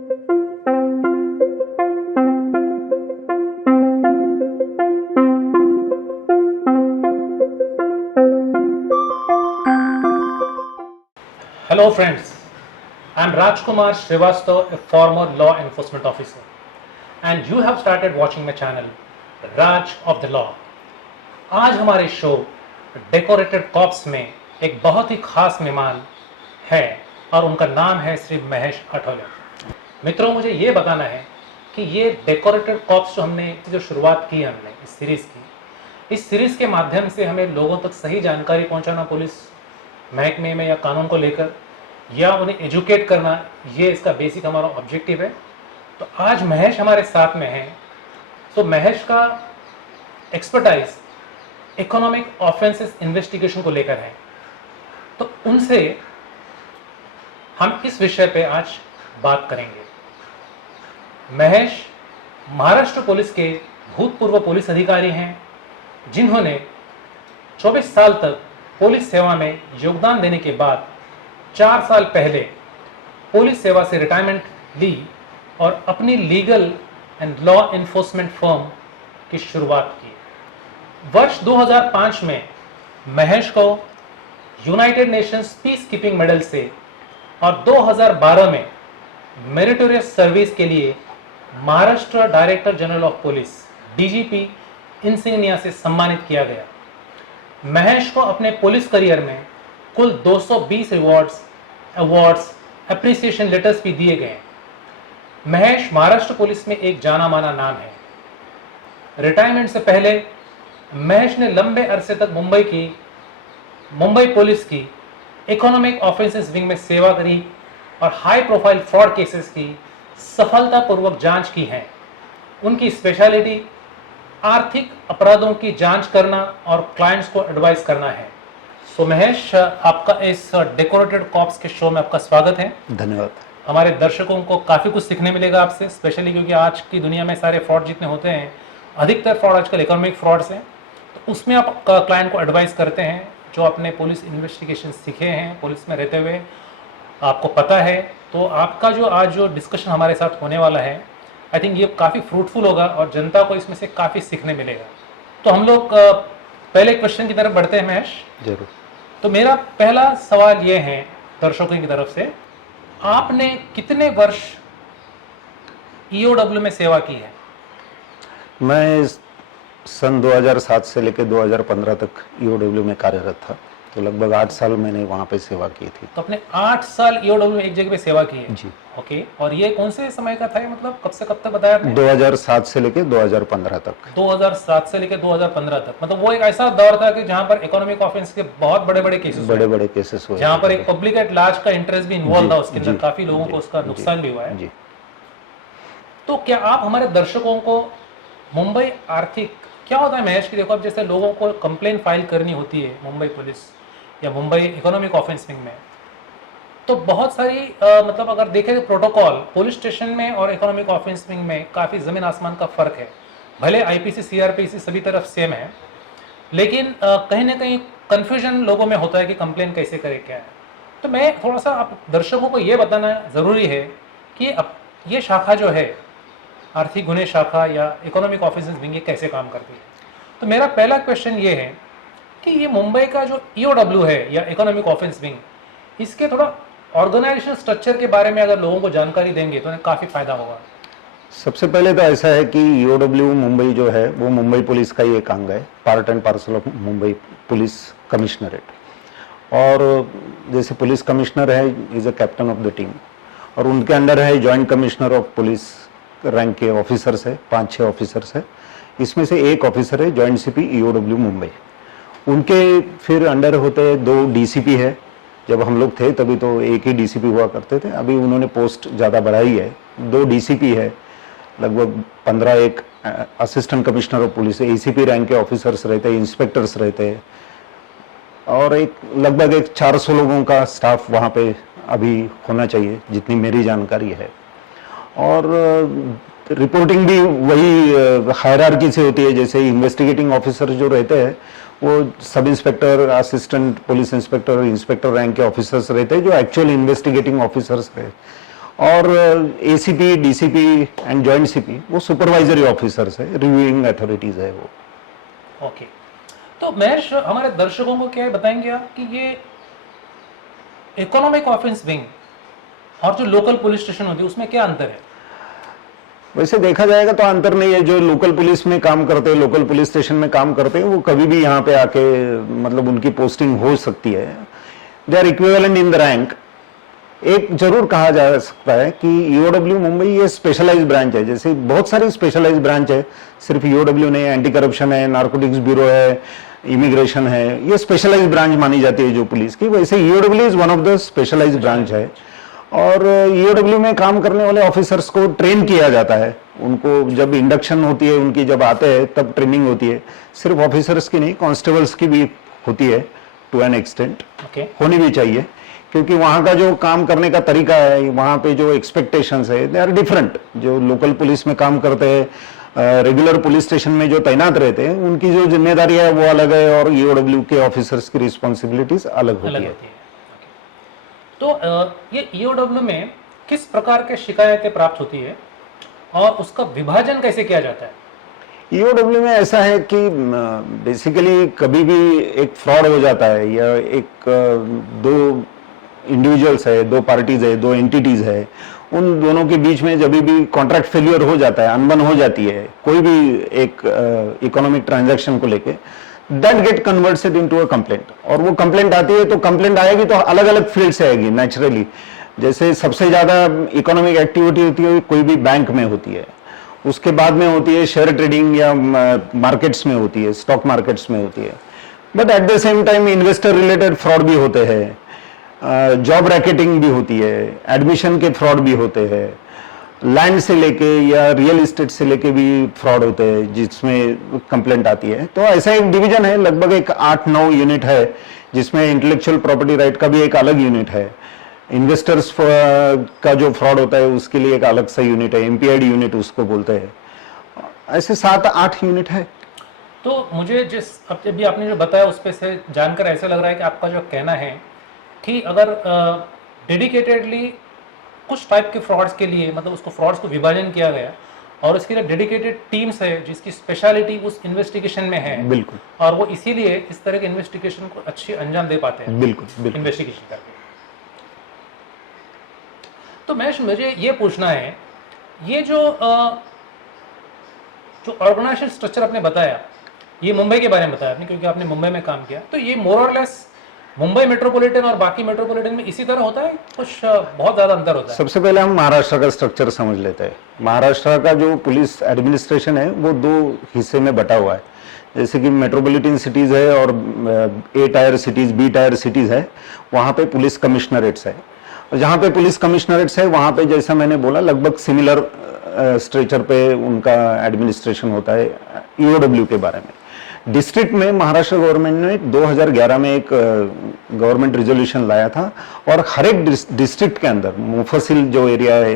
Hello friends, I am Rajkumar Srivastav, a former law enforcement officer, and you have started watching my channel, Raj of the Law. आज हमारे show decorated cops में एक बहुत ही खास मेहमान है और उनका नाम है श्री महेश अठौले। मित्रों, मुझे ये बताना है कि ये डेकोरेटेड कॉप्स जो शुरुआत की है हमने इस सीरीज के माध्यम से हमें लोगों तक सही जानकारी पहुंचाना पुलिस महकमे में या कानून को लेकर, या उन्हें एजुकेट करना, ये इसका बेसिक हमारा ऑब्जेक्टिव है। तो आज महेश हमारे साथ में हैं। तो महेश का एक्सपर्टाइज इकोनॉमिक ऑफेंसेस इन्वेस्टिगेशन को लेकर है, तो उनसे हम इस विषय पे आज बात करेंगे। महेश महाराष्ट्र पुलिस के भूतपूर्व पुलिस अधिकारी हैं, जिन्होंने 24 साल तक पुलिस सेवा में योगदान देने के बाद 4 साल पहले पुलिस सेवा से रिटायरमेंट ली और अपनी legal and law enforcement firm की शुरुआत की। वर्ष 2005 में महेश को United Nations peace keeping medal से और 2012 में मेरिटोरियस सर्विस के लिए Maharashtra director general of police DGP insignia से सम्मानित किया गया। महेश को अपने पुलिस करियर में कुल 220 अवार्ड्स, एप्रिसिएशन लेटर्स भी दिए गए। महेश महाराष्ट्र पुलिस में एक जाना माना नाम है। रिटायरमेंट से पहले महेश ने लंबे अरसे तक मुंबई पुलिस की इकोनॉमिक ऑफेंसेस विंग में सेवा करी और हाई प्रोफाइल फ्रॉड केसेस की सफलतापूर्वक जांच की है। उनकी स्पेशलिटी आर्थिक अपराधों की जांच करना और क्लाइंट्स को एडवाइस करना है। सो महेश, आपका इस डेकोरेटेड कॉप्स के शो में आपका स्वागत है। धन्यवाद। हमारे दर्शकों को काफ़ी कुछ सीखने मिलेगा आपसे, स्पेशली क्योंकि आज की दुनिया में सारे फ्रॉड जितने होते हैं, अधिकतर फ्रॉड आजकल इकोनॉमिक फ्रॉड्स हैं, तो उसमें आप क्लाइंट को एडवाइस करते हैं जो आपने पुलिस इन्वेस्टिगेशन सीखे हैं, पुलिस में रहते हुए आपको पता है। तो आपका जो आज जो डिस्कशन हमारे साथ होने वाला है, आई थिंक ये काफ़ी फ्रूटफुल होगा और जनता को इसमें से काफ़ी सीखने मिलेगा। तो हम लोग पहले क्वेश्चन की तरफ बढ़ते हैं महेश। जरूर। तो मेरा पहला सवाल ये है दर्शकों की तरफ से, आपने कितने वर्ष ईओडब्ल्यू में सेवा की है? मैं सन 2007 से लेकर 2015 तक ईओडब्ल्यू में कार्यरत था, तो लगभग 8 साल मैंने वहाँ पे सेवा की थी। तो आपने 8 साल ईओडब्ल्यू में एक जगह पे सेवा की है? जी। ओके, और ये कौन से समय का था, मतलब कब से कब तक बताया आपने? 2007 से लेकर 2015 तक। 2007 से लेकर 2015 तक, मतलब वो एक ऐसा दौर था कि जहाँ पर इकोनॉमिक ऑफेंस के बहुत बड़े केसेस हुए, जहाँ पर एक पब्लिक एट लार्ज का इंटरेस्ट भी इन्वॉल्व था, उसके अंदर काफी लोगों को उसका नुकसान भी हुआ है। तो क्या आप हमारे दर्शकों को मुंबई आर्थिक, क्या होता है महेश की, देखो अब जैसे लोगों को कंप्लेन फाइल करनी होती है मुंबई पुलिस या मुंबई इकोनॉमिक ऑफेंस विंग में, तो बहुत सारी मतलब अगर देखें तो प्रोटोकॉल पुलिस स्टेशन में और इकोनॉमिक ऑफेंस विंग में काफ़ी ज़मीन आसमान का फ़र्क है। भले आईपीसी सीआरपीसी सभी तरफ सेम है, लेकिन कहीं ना कहीं कन्फ्यूजन लोगों में होता है कि कंप्लेन कैसे करे, क्या है। तो मैं थोड़ा सा आप दर्शकों को ये बताना ज़रूरी है कि अब ये शाखा जो है आर्थिक गुने शाखा या इकोनॉमिक ऑफेंस विंग, ये कैसे काम करती है। तो मेरा पहला क्वेश्चन ये है कि ये मुंबई का जो ईओडब्ल्यू है या इकोनॉमिक ऑफेंस विंग, इसके थोड़ा ऑर्गेनाइजेशन स्ट्रक्चर के बारे में अगर लोगों को जानकारी देंगे तो उन्हें काफ़ी फायदा होगा। सबसे पहले तो ऐसा है कि ईओडब्ल्यू मुंबई जो है वो मुंबई पुलिस का ही एक अंग है, part and parcel of Mumbai police commissionerate. और जैसे पुलिस कमिश्नर है, is a captain of the team, और उनके अंडर है joint commissioner of police rank के ऑफिसर्स है, 5-6 ऑफिसर्स है। इसमें से एक ऑफिसर है जॉइंट सीपी ईओडब्ल्यू मुंबई। उनके फिर अंडर होते हैं 2 डीसीपी है। जब हम लोग थे तभी तो एक ही डीसीपी हुआ करते थे, अभी उन्होंने पोस्ट ज़्यादा बढ़ाई है, 2 डीसीपी है, लगभग 15 एक assistant commissioner of police, ACP rank के ऑफिसर्स रहते हैं, इंस्पेक्टर्स रहते हैं, और लगभग 400 लोगों का स्टाफ वहाँ पे अभी होना चाहिए, जितनी मेरी जानकारी है। और रिपोर्टिंग भी वही हायरार्की से होती है, जैसे इन्वेस्टिगेटिंग ऑफिसर जो रहते हैं वो sub inspector, assistant police inspector, inspector rank के ऑफिसर्स रहते हैं, जो एक्चुअल इन्वेस्टिगेटिंग ऑफिसर्स रहे। और ACP, DCP and joint CP वो सुपरवाइजरी ऑफिसर्स है, रिव्यूइंग अथॉरिटीज है वो। ओके, तो महेश हमारे दर्शकों को क्या बताएंगे आप कि ये इकोनॉमिक ऑफेंस विंग और जो लोकल पुलिस स्टेशन होती है उसमें क्या अंतर है? वैसे देखा जाएगा तो अंतर नहीं है। जो लोकल पुलिस में काम करते हैं, लोकल पुलिस स्टेशन में काम करते हैं, वो कभी भी यहाँ पे आके मतलब उनकी पोस्टिंग हो सकती है। They are equivalent in the rank. एक जरूर कहा जा सकता है कि ईओडब्ल्यू मुंबई ये स्पेशलाइज्ड ब्रांच है। जैसे बहुत सारी स्पेशलाइज्ड ब्रांच है, सिर्फ ईओडब्ल्यू नहीं, एंटी करप्शन है, नार्कोटिक्स ब्यूरो है, इमिग्रेशन है, ये स्पेशलाइज्ड ब्रांच मानी जाती है जो पुलिस की। वैसे EOW is one of the specialised branch है। और ईओडब्ल्यू में काम करने वाले ऑफिसर्स को ट्रेन किया जाता है। उनको जब इंडक्शन होती है, उनकी जब आते हैं तब ट्रेनिंग होती है। सिर्फ ऑफिसर्स की नहीं, कांस्टेबल्स की भी होती है टू एन एक्सटेंट। होनी भी चाहिए, क्योंकि वहाँ का जो काम करने का तरीका है, वहाँ पे जो एक्सपेक्टेशंस है, दे आर डिफरेंट। जो लोकल पुलिस में काम करते हैं, रेगुलर पुलिस स्टेशन में जो तैनात रहते हैं, उनकी जो जिम्मेदारी है वो अलग है, और ईओडब्ल्यू के ऑफिसर्स की रिस्पॉन्सिबिलिटीज अलग होती है। तो ये ईओडब्ल्यू में किस प्रकार के शिकायतें प्राप्त होती है और उसका विभाजन कैसे किया जाता है? ईओडब्ल्यू में ऐसा है कि बेसिकली कभी भी एक फ्रॉड हो जाता है, या एक दो इंडिविजुअल्स है, दो पार्टीज है, दो एंटिटीज है, उन दोनों के बीच में जब भी कॉन्ट्रैक्ट फेलियर हो जाता है, अनबन हो जाती है कोई भी एक इकोनॉमिक ट्रांजैक्शन को लेके, that get converted into a complaint. और वो कंप्लेंट आती है तो कंप्लेंट आएगी तो अलग अलग फील्ड से आएगी नेचुरली। जैसे सबसे ज्यादा इकोनॉमिक एक्टिविटी होती है कोई भी बैंक में होती है, उसके बाद में होती है शेयर ट्रेडिंग या मार्केट्स में होती है, स्टॉक मार्केट्स में होती है। But at the same time investor related fraud भी होते हैं, जॉब रैकेटिंग भी होती है, एडमिशन के फ्रॉड भी होते हैं, लैंड से लेके या रियल एस्टेट से लेके भी फ्रॉड होते हैं जिसमें कंप्लेंट आती है। तो ऐसा एक डिवीजन है, लगभग एक 8-9 यूनिट है, जिसमें इंटेलेक्चुअल प्रॉपर्टी राइट का भी एक अलग यूनिट है, इन्वेस्टर्स का जो फ्रॉड होता है उसके लिए एक अलग सा यूनिट है, एमपीआईडी यूनिट उसको बोलते हैं। ऐसे 7-8 यूनिट है। तो मुझे जिस अभी आपने जो बताया उस पर से जानकर ऐसा लग रहा है कि आपका जो कहना है कि अगर डेडिकेटेडली कुछ टाइप के फ्रॉड्स के लिए, मतलब उसको फ्रॉड्स को विभाजन किया गया और उसके लिए डेडिकेटेड टीम्स है जिसकी स्पेशलिटी उस इन्वेस्टिगेशन में है, बिल्कुल, और वो इसीलिए इस तरह के इन्वेस्टिगेशन को अच्छी अंजाम दे पाते हैं, बिल्कुल इन्वेस्टिगेशन करके। तो महेश, मुझे ये पूछना है, ये जो ऑर्गेनाइजेशन स्ट्रक्चर आपने बताया, ये मुंबई के बारे में बताया आपने क्योंकि आपने मुंबई में काम किया, तो ये मोर और लेस मुंबई मेट्रोपॉलिटन और बाकी मेट्रोपॉलिटन में इसी तरह होता है, कुछ बहुत ज्यादा अंतर होता है? सबसे पहले हम महाराष्ट्र का स्ट्रक्चर समझ लेते हैं। महाराष्ट्र का जो पुलिस एडमिनिस्ट्रेशन है वो 2 हिस्से में बटा हुआ है। जैसे कि मेट्रोपॉलिटन सिटीज है और A tier cities, B tier cities है, वहाँ पे पुलिस कमिश्नरेट्स है। और जहाँ पे पुलिस कमिश्नरेट्स है वहाँ पे, जैसा मैंने बोला, लगभग सिमिलर स्ट्रक्चर पे उनका एडमिनिस्ट्रेशन होता है। ईओडब्ल्यू के बारे में डिस्ट्रिक्ट में महाराष्ट्र गवर्नमेंट ने 2011 में एक गवर्नमेंट रिजोल्यूशन लाया था, और हर एक डिस्ट्रिक्ट के अंदर मुफसिल जो एरिया है,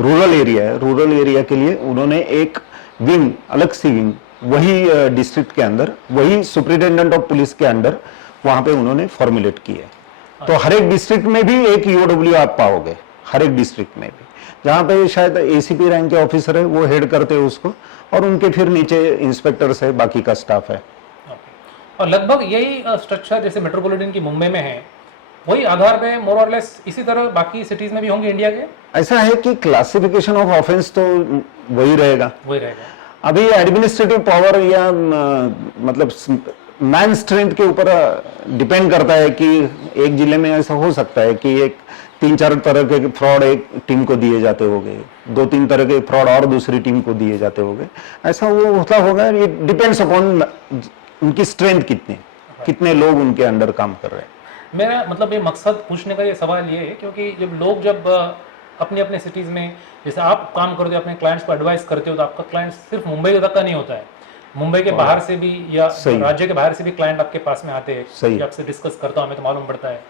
रूरल एरिया है, रूरल एरिया के लिए उन्होंने एक विंग, अलग सी विंग, वही डिस्ट्रिक्ट के अंदर, वही सुपरिटेंडेंट ऑफ पुलिस के अंडर वहां पे उन्होंने फॉर्मुलेट की है। तो हर एक डिस्ट्रिक्ट में भी एक ईओडब्ल्यू आप पाओगे, हर एक डिस्ट्रिक्ट में भी। जहाँ पे शायद एसीपी रैंक के ऑफिसर है वो हेड करते हैं उसको, और उनके फिर नीचे इंस्पेक्टर्स है, बाकी का स्टाफ है। और लगभग यही स्ट्रक्चर जैसे मेट्रोपॉलिटन की मुंबई में है, वही आधार पे मोर और लेस इसी तरह बाकी सिटीज में भी होंगे इंडिया के? ऐसा है कि क्लासिफिकेशन ऑफ ऑफेंस तो वही रहेगा। अभी एडमिनिस्ट्रेटिव पावर या मतलब मैन स्ट्रेंथ के ऊपर डिपेंड करता है कि एक जिले में ऐसा हो सकता है कि एक 3-4 तरह के फ्रॉड एक टीम को दिए जाते होंगे, 2-3 तरह के फ्रॉड और दूसरी टीम को दिए जाते होंगे, ऐसा वो होता होगा। ये डिपेंड्स अपॉन उनकी स्ट्रेंथ कितने लोग उनके अंडर काम कर रहे हैं। मेरा मतलब ये मकसद पूछने का ये सवाल ये है क्योंकि जब अपने अपने सिटीज में, जैसे आप काम करते हो, अपने क्लाइंट्स को एडवाइस करते हो, तो आपका क्लाइंट सिर्फ मुंबई तक का नहीं होता है, मुंबई के बाहर से भी या राज्य के बाहर से भी क्लाइंट आपके पास में आते हैं, आपसे डिस्कस करता हूँ, हमें तो मालूम पड़ता है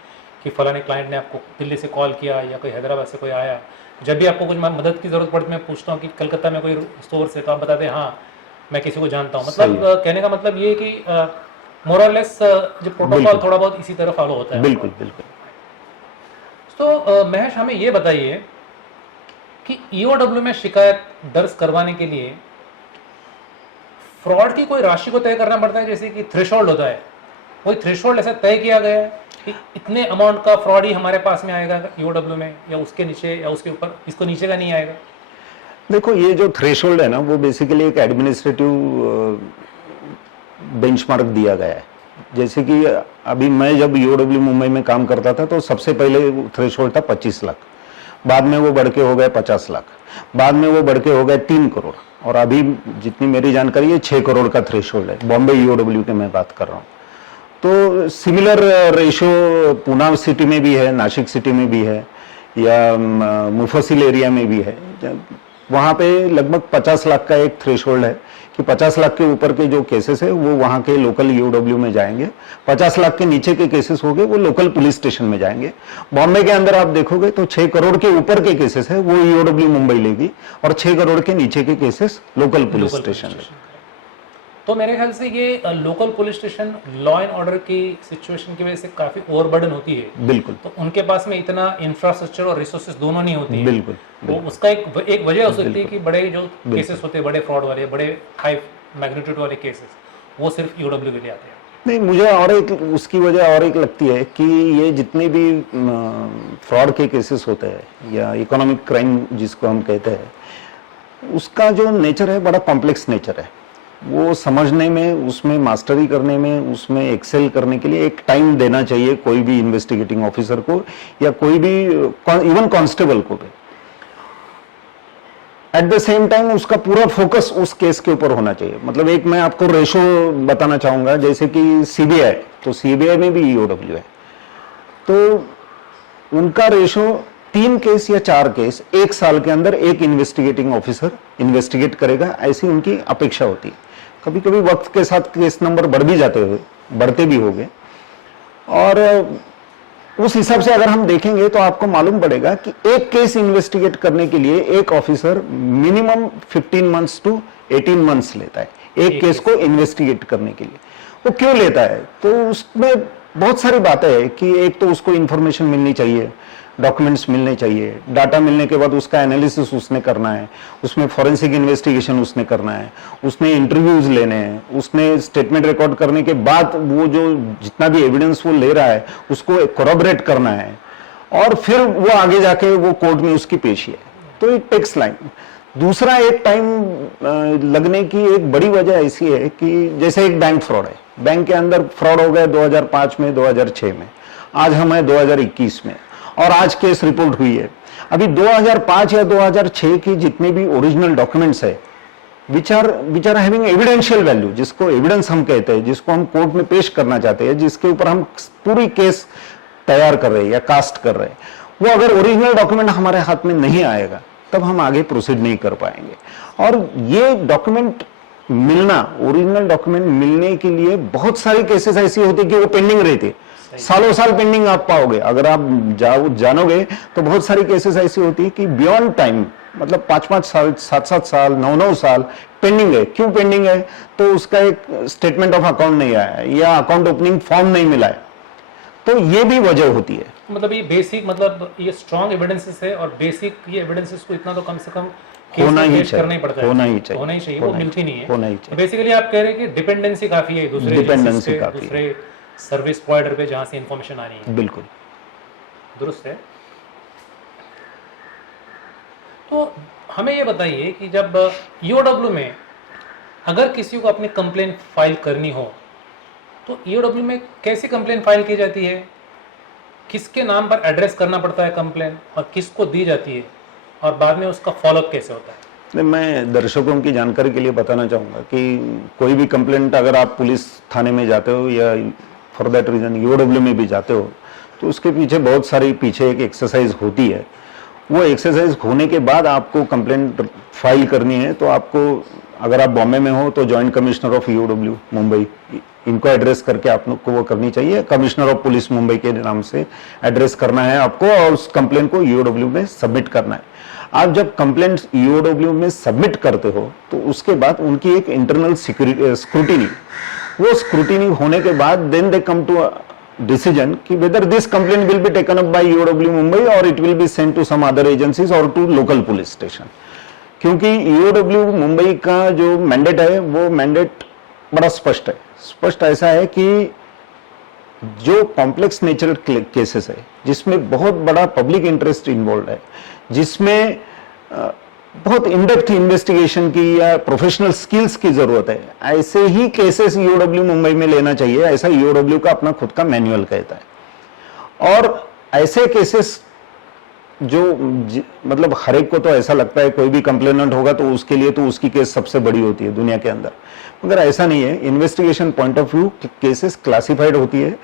कि फलाने क्लाइंट ने आपको दिल्ली से कॉल किया या कोई हैदराबाद से कोई आया। जब भी आपको कुछ मदद की जरूरत पड़ती है, मैं पूछता हूँ कि कलकत्ता में कोई स्टोर से, तो आप बताते हैं हाँ मैं किसी को जानता हूँ। मतलब कहने का मतलब ये कि मोर और लेस जो प्रोटोकॉल थोड़ा बहुत इसी तरह फॉलो होता है। बिल्कुल बिल्कुल। तो महेश, हमें ये बताइए कि ईओडब्ल्यू में शिकायत दर्ज करवाने के लिए फ्रॉड की कोई राशि को तय करना पड़ता है, जैसे कि थ्रेशोल्ड होता है, कोई थ्रेशोल्ड ऐसा तय किया गया है कि इतने अमाउंट का फ्रॉड ही हमारे पास में आएगा ईओडब्ल्यू में, या उसके नीचे या उसके ऊपर, इसको नीचे का नहीं आएगा? देखो, ये जो थ्रेशोल्ड है ना, वो बेसिकली एक एडमिनिस्ट्रेटिव बेंचमार्क दिया गया है। जैसे कि अभी मैं जब ईओडब्ल्यू मुंबई में काम करता था तो सबसे पहले थ्रेशोल्ड था 25 लाख, बाद में वो बढ़ के हो गए 50 लाख, बाद में वो बढ़ के हो गए 3 करोड़, और अभी जितनी मेरी जानकारी है 6 करोड़ का थ्रेशोल्ड है। बॉम्बे ईओडब्ल्यू के मैं बात कर रहा हूँ। तो सिमिलर रेशो पूना सिटी में भी है, नासिक सिटी में भी है, या मुफस्सिल एरिया में भी है। वहाँ पे लगभग 50 लाख का एक थ्रेशोल्ड है कि 50 लाख के ऊपर के जो केसेस है वो वहाँ के लोकल ईओडब्ल्यू में जाएंगे, 50 लाख के नीचे के केसेस हो गए वो लोकल पुलिस स्टेशन में जाएंगे। बॉम्बे के अंदर आप देखोगे तो 6 करोड़ के ऊपर के केसेस है वो ईओडब्ल्यू मुंबई लेगी, और 6 करोड़ के नीचे के केसेस लोकल पुलिस स्टेशन लेगी। तो मेरे ख्याल से ये local police station law and order की सिचुएशन की वजह से काफी ओवरबर्डन होती है। बिल्कुल। तो उनके पास में इतना इंफ्रास्ट्रक्चर और रिसोर्सेज दोनों नहीं होती है। बिल्कुल। वो उसका एक वजह हो सकती है कि बड़े जो केसेस होते हैं, बड़े फ्रॉड वाले, बड़े हाई मैग्नीट्यूड वाले केसेस, वो सिर्फ ईओडब्ल्यू के लिए आते हैं। नहीं, मुझे और एक उसकी वजह और एक लगती है कि ये जितने भी फ्रॉड के केसेस होते हैं या इकोनॉमिक क्राइम जिसको हम कहते हैं, उसका जो नेचर है बड़ा कॉम्प्लेक्स नेचर है। वो समझने में, उसमें मास्टरी करने में, उसमें एक्सेल करने के लिए एक टाइम देना चाहिए कोई भी इन्वेस्टिगेटिंग ऑफिसर को या कोई भी इवन कांस्टेबल को भी। एट द सेम टाइम उसका पूरा फोकस उस केस के ऊपर होना चाहिए। मतलब एक मैं आपको रेशो बताना चाहूंगा, जैसे कि सीबीआई, तो सीबीआई में भी ईओडब्ल्यू है, तो उनका रेशो 3 केस या 4 केस एक साल के अंदर एक इन्वेस्टिगेटिंग ऑफिसर इन्वेस्टिगेट करेगा, ऐसी उनकी अपेक्षा होती है। कभी कभी वक्त के साथ केस नंबर बढ़ते भी होंगे, और उस हिसाब से अगर हम देखेंगे तो आपको मालूम पड़ेगा कि एक केस इन्वेस्टिगेट करने के लिए एक officer minimum 15 months to 18 months लेता है एक केस को इन्वेस्टिगेट करने के लिए। वो क्यों लेता है? तो उसमें बहुत सारी बातें हैं कि एक तो उसको इंफॉर्मेशन मिलनी चाहिए, डॉक्यूमेंट्स मिलने चाहिए, डाटा मिलने के बाद उसका एनालिसिस उसने करना है, उसमें फॉरेंसिक इन्वेस्टिगेशन उसने करना है, उसने इंटरव्यूज लेने हैं, उसने स्टेटमेंट रिकॉर्ड करने के बाद वो जो जितना भी एविडेंस वो ले रहा है उसको कोरॉबरेट करना है, और फिर वो आगे जाके वो कोर्ट में उसकी पेशी है। तो इट टेक्स टाइम। दूसरा, एक टाइम लगने की एक बड़ी वजह ऐसी है कि जैसे एक बैंक फ्रॉड है, बैंक के अंदर फ्रॉड हो गया 2005 में, 2006 में, आज हम है 2021 में, और आज केस रिपोर्ट हुई है। अभी 2005 या 2006 की जितने भी ओरिजिनल डॉक्यूमेंट्स है which are having evidential value, जिसको एविडेंस हम कहते हैं, जिसको हम कोर्ट में पेश करना चाहते हैं, जिसके ऊपर हम पूरी केस तैयार कर रहे हैं या कास्ट कर रहे हैं, वो अगर ओरिजिनल डॉक्यूमेंट हमारे हाथ में नहीं आएगा तब हम आगे प्रोसीड नहीं कर पाएंगे। और ये डॉक्यूमेंट मिलना, ओरिजिनल डॉक्यूमेंट मिलने के लिए बहुत सारी केसेस ऐसी होती है कि वो पेंडिंग रहती है, सालों साल पेंडिंग आप पाओगे। अगर आप जानोगे तो बहुत सारी केसेस ऐसी होती है कि बियॉन्ड टाइम, मतलब 5-5 साल, 7-7 साल, 9-9 साल पेंडिंग है। क्यों पेंडिंग है? तो उसका एक स्टेटमेंट ऑफ अकाउंट नहीं आया है या अकाउंट ओपनिंग फॉर्म नहीं मिला है, तो ये भी वजह होती है। मतलब ये बेसिक, मतलब ये स्ट्रॉन्ग एविडेंसेस है, और बेसिक ये एविडेंसेस को इतना तो कम से कम होना ही करना ही पड़ता है, होना ही चाहिए, वो मिलती नहीं है, होना ही चाहिए। बेसिकली आप कह रहे हैं कि डिपेंडेंसी काफी है दूसरे सर्विस प्रोवाइडर पे जहां से इंफॉर्मेशन आ रही है। बिल्कुल दुरुस्त है। तो हमें ये बताइए कि जब ईओडब्ल्यू में अगर किसी को अपनी कंप्लेन फाइल करनी हो तो ईओडब्ल्यू में कैसी कंप्लेन फाइल की जाती है, किसके नाम पर एड्रेस करना पड़ता है कंप्लेन, और किसको दी जाती है, और बाद में उसका फॉलोअप कैसे होता है? मैं दर्शकों की जानकारी के लिए बताना चाहूँगा कि कोई भी कंप्लेंट अगर आप पुलिस थाने में जाते हो या फॉर दैट रीजन ईओडब्ल्यू में भी जाते हो, तो उसके पीछे बहुत सारी एक एक्सरसाइज होती है। वो एक्सरसाइज होने के बाद आपको कंप्लेंट फाइल करनी है, तो आपको, अगर आप बॉम्बे में हो तो joint commissioner of EOW Mumbai, इनको एड्रेस करके आपको वो करनी चाहिए। कमिश्नर ऑफ पुलिस मुंबई के नाम से एड्रेस करना है आपको, और उस कंप्लेंट को ईओडब्ल्यू में सबमिट करना है। आप जब कंप्लेंट ईओडब्ल्यू में सबमिट करते हो तो उसके बाद उनकी एक इंटरनल स्क्रूटिनी, वो स्क्रूटिनी होने के बाद then they come to decision कि whether this complaint will be taken up by EOW Mumbai or it will be sent to some other agencies or to local police station. क्योंकि EOW Mumbai का जो mandate है वो mandate बड़ा स्पष्ट है। स्पष्ट ऐसा है कि जो कॉम्प्लेक्स नेचर केसेस है, जिसमें बहुत बड़ा पब्लिक इंटरेस्ट इन्वॉल्व है, जिसमें बहुत इनडेप्थ इन्वेस्टिगेशन की या प्रोफेशनल स्किल्स की जरूरत है, ऐसे ही केसेस ईओडब्ल्यू मुंबई में लेना चाहिए, ऐसा ईओडब्ल्यू का अपना खुद का मैनुअल कहता है। और ऐसे केसेस जो मतलब हर एक को तो ऐसा लगता है कोई भी कंप्लेनेंट होगा तो उसके लिए तो उसकी केस सबसे बड़ी होती है दुनिया के अंदर, मगर ऐसा नहीं है। Investigation point of view cases classified होती है।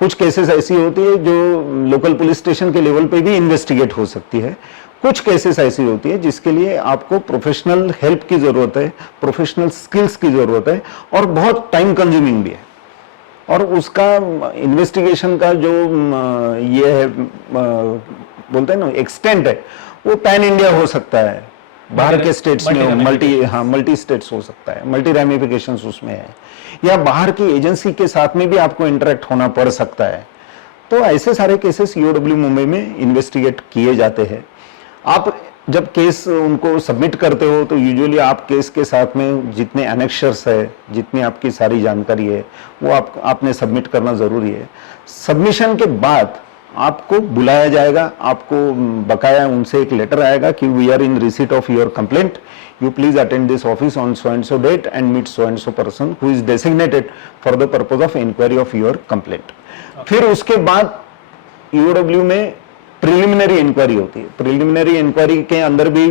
कुछ केसेस ऐसी होती है जो लोकल पुलिस स्टेशन के लेवल पे भी इन्वेस्टिगेट हो सकती है। कुछ केसेस ऐसी होती है जिसके लिए आपको प्रोफेशनल हेल्प की जरूरत है, प्रोफेशनल स्किल्स की जरूरत है और बहुत टाइम कंज्यूमिंग भी है। और उसका इन्वेस्टिगेशन का जो ये है बोलते हैं ना एक्सटेंट है, वो पैन इंडिया हो सकता है, बाहर के स्टेट्स में मल्टी स्टेट्स हो सकता है, मल्टी रैमिफिकेशंस उसमें है, या बाहर की एजेंसी के साथ में भी आपको इंटरेक्ट होना पड़ सकता है। तो ऐसे सारे केसेस ईओडब्ल्यू मुंबई में इन्वेस्टिगेट किए जाते हैं। आप जब केस उनको सबमिट करते हो तो यूजुअली आप केस के साथ में जितने एनेक्शर्स है, जितनी आपकी सारी जानकारी है, वो आपने सबमिट करना जरूरी है। सबमिशन के बाद आपको बुलाया जाएगा, आपको बकाया उनसे एक लेटर आएगा कि we are in receipt of your complaint, you please attend this office on so and so date and meet so and so person who is designated for the purpose of inquiry of your complaint. फिर उसके बाद EOW में preliminary inquiry होती है। Preliminary inquiry के अंदर भी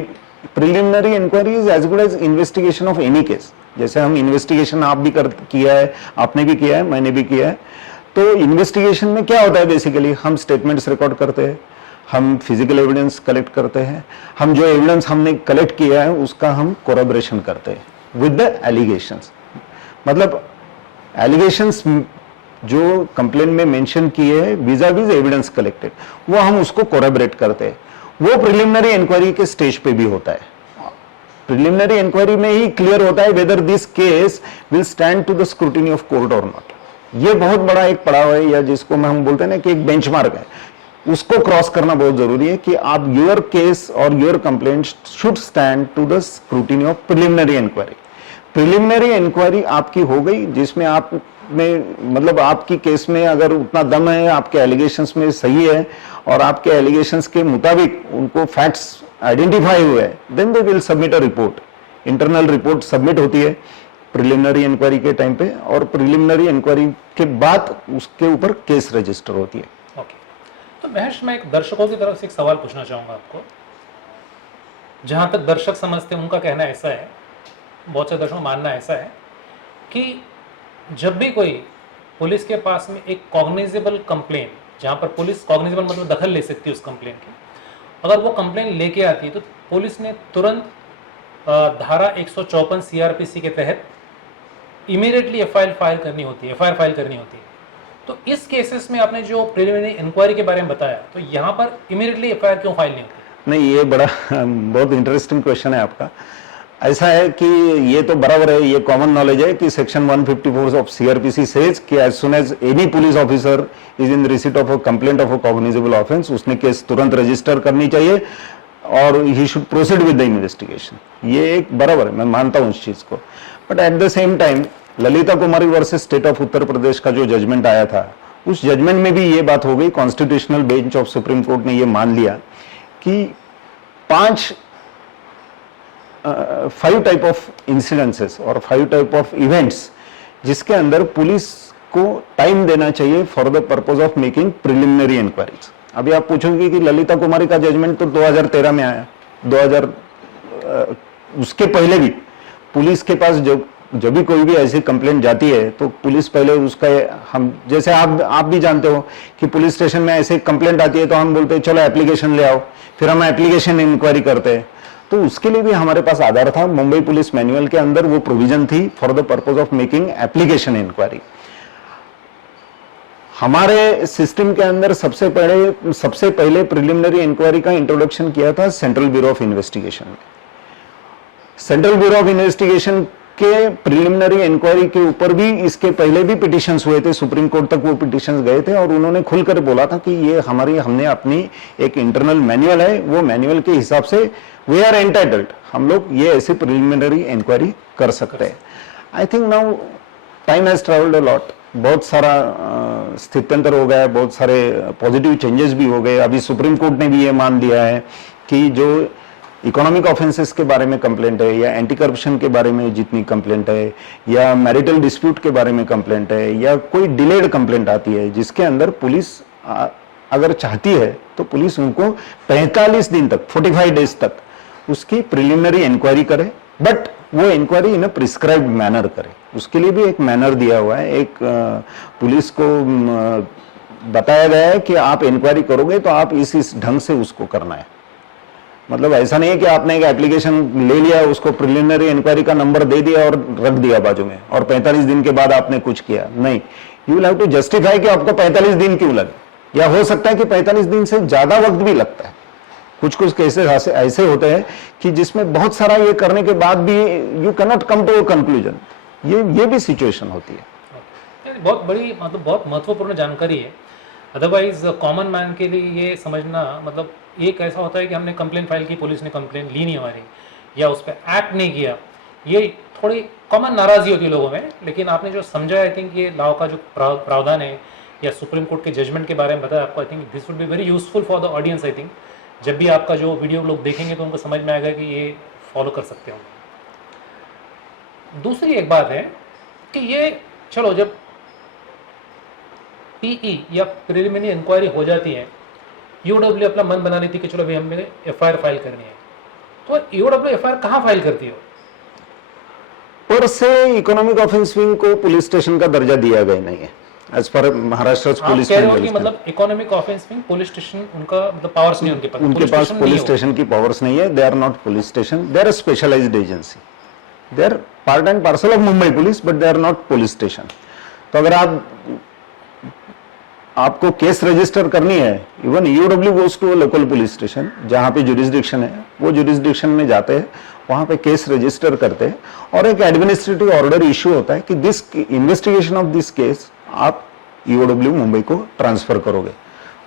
preliminary inquiry is as good as investigation of any case. जैसे हम इन्वेस्टिगेशन आप भी किया है, आपने भी किया है, मैंने भी किया है। तो इन्वेस्टिगेशन में क्या होता है, बेसिकली हम स्टेटमेंट्स रिकॉर्ड करते हैं, हम फिजिकल एविडेंस कलेक्ट करते हैं, हम जो एविडेंस हमने कलेक्ट किया है उसका हम कोरैबोरेशन करते हैं विद द एलिगेशंस। मतलब एलिगेशंस जो कंप्लेंट में मेंशन किए हैं विजा विज एविडेंस कलेक्टेड, वो हम उसको कोरैबोरेट करते हैं। वो प्रिलिमिनरी इंक्वायरी के स्टेज पे भी होता है। प्रिलिमिनरी इंक्वायरी में ही क्लियर होता है whether this case will stand to the scrutiny of court और नॉट। ये बहुत बड़ा एक पड़ाव है, या जिसको हम बोलते हैं ना कि एक बेंचमार्क है, उसको क्रॉस करना बहुत जरूरी है कि आप योर केस और your complaint should stand to the scrutiny of preliminary inquiry. Preliminary inquiry आपकी हो गई, जिसमें आप में मतलब आपकी केस में अगर उतना दम है, आपके एलिगेशंस में सही है और आपके एलिगेशंस के मुताबिक उनको फैक्ट्स आइडेंटिफाई हुए हैं, then they will submit a report. Internal report submit होती है प्रिलिमिनरी इंक्वायरी के टाइम पे, और प्रिलिमिनरी इंक्वायरी के बाद उसके ऊपर केस रजिस्टर होती है। ओके, तो महेश, मैं एक दर्शकों की तरफ से एक सवाल पूछना चाहूंगा आपको। जहां तक दर्शक समझते हैं उनका कहना ऐसा है, बहुत से दर्शकों का मानना ऐसा है कि जब भी कोई पुलिस के पास में एक कॉग्निजेबल कंप्लेंट, जहां पर पुलिस कॉग्निजेबल मतलब दखल ले सकती है उस कंप्लेंट की, अगर वो कंप्लेंट लेके आती है तो पुलिस ने तुरंत धारा 154 सीआरपीसी के तहत इमीडिएटली एफआईआर फाइल करनी होती है। तो इस केसेस में आपने जो प्रिलिमिनरी इंक्वायरी के बारे में बताया, तो यहाँ पर इमीडिएटली एफआईआर क्यों फाइल नहीं होती? नहीं, ये बड़ा बहुत इंटरेस्टिंग क्वेश्चन है आपका। ऐसा है कि ये तो बराबर है, ये कॉमन नॉलेज है कि सेक्शन 154 ऑफ सीआरपीसी सेज कि as soon as any police officer is in receipt of a complaint of a cognizable offence, उसने केस तुरंत रजिस्टर करनी चाहिए और he should proceed with the investigation. ये एक बराबर है, मैं मानता हूं उस चीज को। But at the same time Lalita Kumari versus state of Uttar Pradesh का जो जजमेंट आया था, उस जजमेंट में भी ये बात हो गई, constitutional bench of supreme court ने ये मान लिया कि 5 टाइप ऑफ इंसिडेंसेस और 5 टाइप ऑफ इवेंट्स जिसके अंदर पुलिस को टाइम देना चाहिए for the purpose of making preliminary inquiries. अभी आप पूछोगे कि ललिता कुमारी का जजमेंट तो 2013 में आया, उसके पहले भी पुलिस के पास जब भी कोई भी ऐसी कंप्लेंट जाती है तो पुलिस पहले उसका, हम जैसे आप भी जानते हो कि पुलिस स्टेशन में ऐसे कंप्लेंट आती है तो हम बोलते हैं चलो एप्लीकेशन ले आओ, फिर हम एप्लीकेशन इंक्वायरी करते हैं। तो उसके लिए भी हमारे पास आधार था, मुंबई पुलिस मैनुअल के अंदर वो प्रोविजन थी for the purpose of making application inquiry. हमारे सिस्टम के अंदर सबसे पहले प्रिलिमिनरी इंक्वायरी का इंट्रोडक्शन किया था सेंट्रल ब्यूरो ऑफ इन्वेस्टिगेशन में। सेंट्रल ब्यूरो ऑफ इन्वेस्टिगेशन के प्रिलिमिनरी इंक्वायरी के ऊपर भी इसके पहले भी पिटिशंस हुए थे, सुप्रीम कोर्ट तक वो पिटिशंस गए थे और उन्होंने खुलकर बोला था कि ये हमने अपनी एक इंटरनल मैनुअल है, वो मैनुअल के हिसाब से वी आर एंटाइटल्ड, हम लोग ये ऐसे प्रिलिमिनरी इंक्वायरी कर सकते हैं। I think now time has travelled a lot, बहुत सारा स्थित्यंतर हो गया है, बहुत सारे पॉजिटिव चेंजेस भी हो गए। अभी सुप्रीम कोर्ट ने भी ये मान लिया है कि जो इकोनॉमिक ऑफेंसेस के बारे में कंप्लेंट है या एंटी करप्शन के बारे में जितनी कंप्लेंट है या मैरिटल डिस्प्यूट के बारे में कंप्लेंट है या कोई डिलेड कंप्लेंट आती है जिसके अंदर पुलिस अगर चाहती है तो पुलिस उनको 45 दिन तक 45 डेज तक उसकी प्रिलिमिनरी इंक्वायरी करे, बट वो inquiry in a prescribed manner करे। उसके लिए भी एक मैनर दिया हुआ है, एक पुलिस को बताया गया है कि आप इंक्वायरी करोगे तो आप इस ढंग से उसको करना है। मतलब ऐसा नहीं है कि आपने एक एप्लीकेशन ले लिया, उसको प्रिलिमिनरी इंक्वायरी का नंबर दे दिया और रख दिया बाजू में और 45 दिन के बाद आपने कुछ किया, नहीं। You will have to justify कि आपको 45 दिन क्यों लगे, या हो सकता है कि 45 दिन से ज्यादा वक्त भी लगता है। कुछ कुछ केसेस ऐसे होते हैं कि जिसमें बहुत सारा ये करने के बाद भी you can not come to a conclusion, ये भी सिचुएशन होती है। बहुत बड़ी मतलब बहुत महत्वपूर्ण जानकारी है। अदरवाइज कॉमन मैन के लिए ये समझना मतलब एक ऐसा होता है कि हमने कंप्लेंट फाइल की, पुलिस ने कंप्लेंट ली नहीं हमारी या उस पर एक्ट नहीं किया, ये थोड़ी कॉमन नाराजगी होती है लोगों में। लेकिन आपने जो समझा, आई थिंक ये लॉ का जो प्रावधान है या सुप्रीम कोर्ट के जजमेंट के बारे में बताया आपको, I think this would be very useful for the audience. I think जब भी आपका जो वीडियो लोग देखेंगे तो उनको समझ में आएगा कि ये फॉलो कर सकते हो। दूसरी एक बात है कि ये चलो जब पीई या प्रिलिमिनरी इंक्वायरी हो जाती है, ईओडब्ल्यू अपना मन बना लेती है कि चलो भाई हमें एफआईआर फाइल करनी है, तो ईओडब्ल्यू एफआईआर कहाँ फाइल करती हो? Per se economic offence wing को पुलिस स्टेशन का दर्जा दिया गया नहीं है एज पर महाराष्ट्र पुलिस। मतलब economic offence wing police station उनका मतलब पावर्स नहीं, उनके पास पुलिस स्टेशन की पावर्स नहीं है। They are not police station, they are a specialized agency, they are part and parcel of Mumbai police, but they are not police station. तो अगर आपको केस रजिस्टर करनी है, even EOW goes to local police station जहां पे jurisdiction है, वो jurisdiction में जाते हैं, वहां पे केस रजिस्टर करते हैं और एक एडमिनिस्ट्रेटिव ऑर्डर इश्यू होता है कि this investigation of this case आप ईओडब्ल्यू मुंबई को ट्रांसफर करोगे।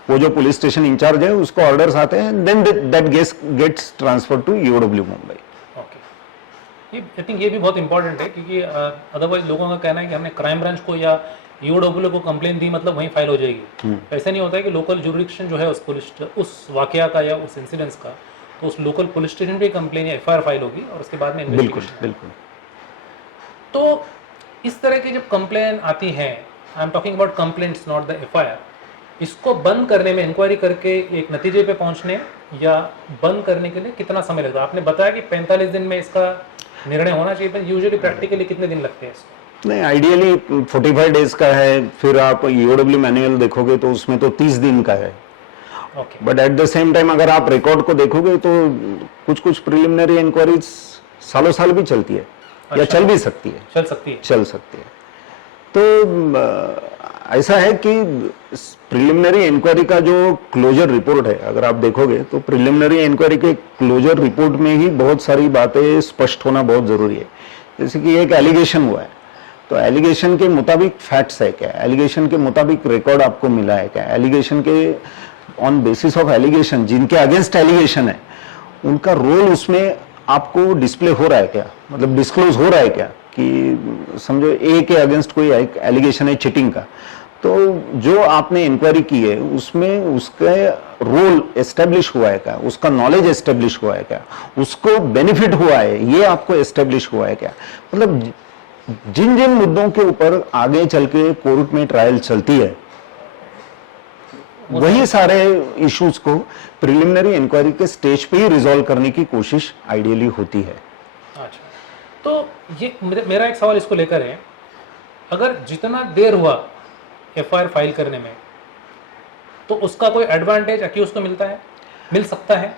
वो जो पुलिस स्टेशन इंचार्ज है उसको ऑर्डर्स आते हैं, then that gets transfer to EOW Mumbai. Okay, I think ये भी बहुत इंपॉर्टेंट है क्योंकि अदरवाइज लोगों का कहना है कि हमने क्राइम ब्रांच को या ईओडब्ल्यू को कंप्लेन दी मतलब वहीं फाइल हो जाएगी। ऐसा नहीं होता है कि लोकल जुरिडिक्शन जो है उस वाकया का या उस इंसिडेंस का, तो उस लोकल पुलिस स्टेशन पे कंप्लेन या एफआईआर फाइल होगी और उसके बाद में इन्वेस्टिगेशन। बिल्कुल। तो इस तरह की जब कंप्लेन आती है, I am talking about complaints not the FIR, इसको बंद करने में, इंक्वायरी करके एक नतीजे पे पहुंचने या बंद करने के लिए कितना समय लगता है? आपने बताया कि 45 दिन में इसका निर्णय होना चाहिए, पर यूजुअली प्रैक्टिकली कितने दिन लगते हैं इसको? नहीं, आइडियली 45 डेज का है। फिर आप ईओडब्ल्यू मैनुअल देखोगे तो उसमें तो 30 दिन का है। But at the same time अगर आप रिकॉर्ड को देखोगे तो कुछ कुछ प्रिलिमिनरी इंक्वायरीज सालों साल भी चलती है। अच्छा, या चल भी सकती है, चल सकती है। तो ऐसा है कि प्रिलिमिनरी इंक्वायरी का जो क्लोजर रिपोर्ट है, अगर आप देखोगे तो प्रिलिमिनरी इंक्वायरी के क्लोजर रिपोर्ट में ही बहुत सारी बातें स्पष्ट होना बहुत जरूरी है। जैसे कि एक एलिगेशन हुआ है, तो एलिगेशन के मुताबिक फैक्ट्स है क्या, एलिगेशन के मुताबिक रिकॉर्ड आपको मिला है क्या, एलिगेशन के ऑन बेसिस ऑफ एलिगेशन जिनके अगेंस्ट एलिगेशन है उनका रोल उसमें आपको डिस्प्ले हो रहा है क्या, मतलब डिस्क्लोज हो रहा है क्या, कि समझो ए के अगेंस्ट कोई एलिगेशन है चीटिंग का, तो जो आपने इंक्वायरी की है उसमें उसका रोल एस्टेब्लिश हुआ है क्या, उसका नॉलेज एस्टेब्लिश हुआ है क्या, उसको बेनिफिट हुआ है ये आपको एस्टेब्लिश हुआ है क्या। मतलब जिन जिन मुद्दों के ऊपर आगे चल के कोर्ट में ट्रायल चलती है वही सारे इश्यूज को प्रिलिमिनरी इंक्वायरी के स्टेज पे ही रिजॉल्व करने की कोशिश आइडियली होती है। अच्छा, तो ये मेरा एक सवाल इसको लेकर है, अगर जितना देर हुआ एफआईआर फाइल करने में तो उसका कोई एडवांटेज अक्यूज को मिलता है, मिल सकता है?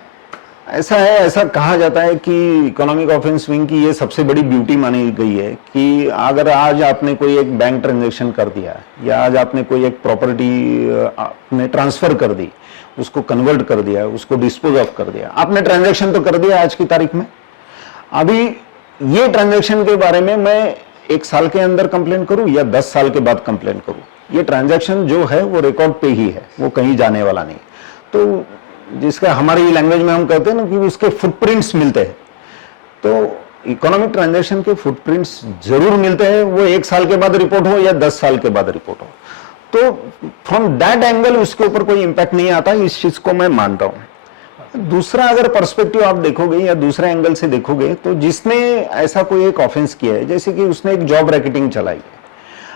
ऐसा है, ऐसा कहा जाता है कि इकोनॉमिक ऑफेंस विंग की ये सबसे बड़ी ब्यूटी मानी गई है कि अगर आज आपने कोई एक बैंक ट्रांजैक्शन कर दिया या आज आपने कोई एक प्रॉपर्टी आपने ट्रांसफर कर दी, उसको कन्वर्ट कर दिया, उसको डिस्पोज ऑफ कर दिया, आपने ट्रांजैक्शन तो कर दिया आज की तारीख में। अभी ये ट्रांजैक्शन के बारे में मैं 1 साल के अंदर कंप्लेन करूं या 10 साल के बाद कंप्लेन करूं, ये ट्रांजैक्शन जो है वो रिकॉर्ड पे ही है, वो कहीं जाने वाला नहीं। तो जिसका हमारी लैंग्वेज में हम कहते हैं ना कि उसके फुटप्रिंट्स मिलते हैं, तो इकोनॉमिक ट्रांजैक्शन के फुटप्रिंट्स जरूर मिलते हैं, वो 1 साल के बाद रिपोर्ट हो या 10 साल के बाद रिपोर्ट हो। तो फ्रॉम दैट एंगल उसके ऊपर कोई इंपैक्ट नहीं आता, इस चीज को मैं मानता हूं। दूसरा अगर पर्सपेक्टिव आप देखोगे या दूसरे एंगल से देखोगे, तो जिसने ऐसा कोई एक ऑफेंस किया है, जैसे कि उसने एक जॉब रैकेटिंग चलाई है,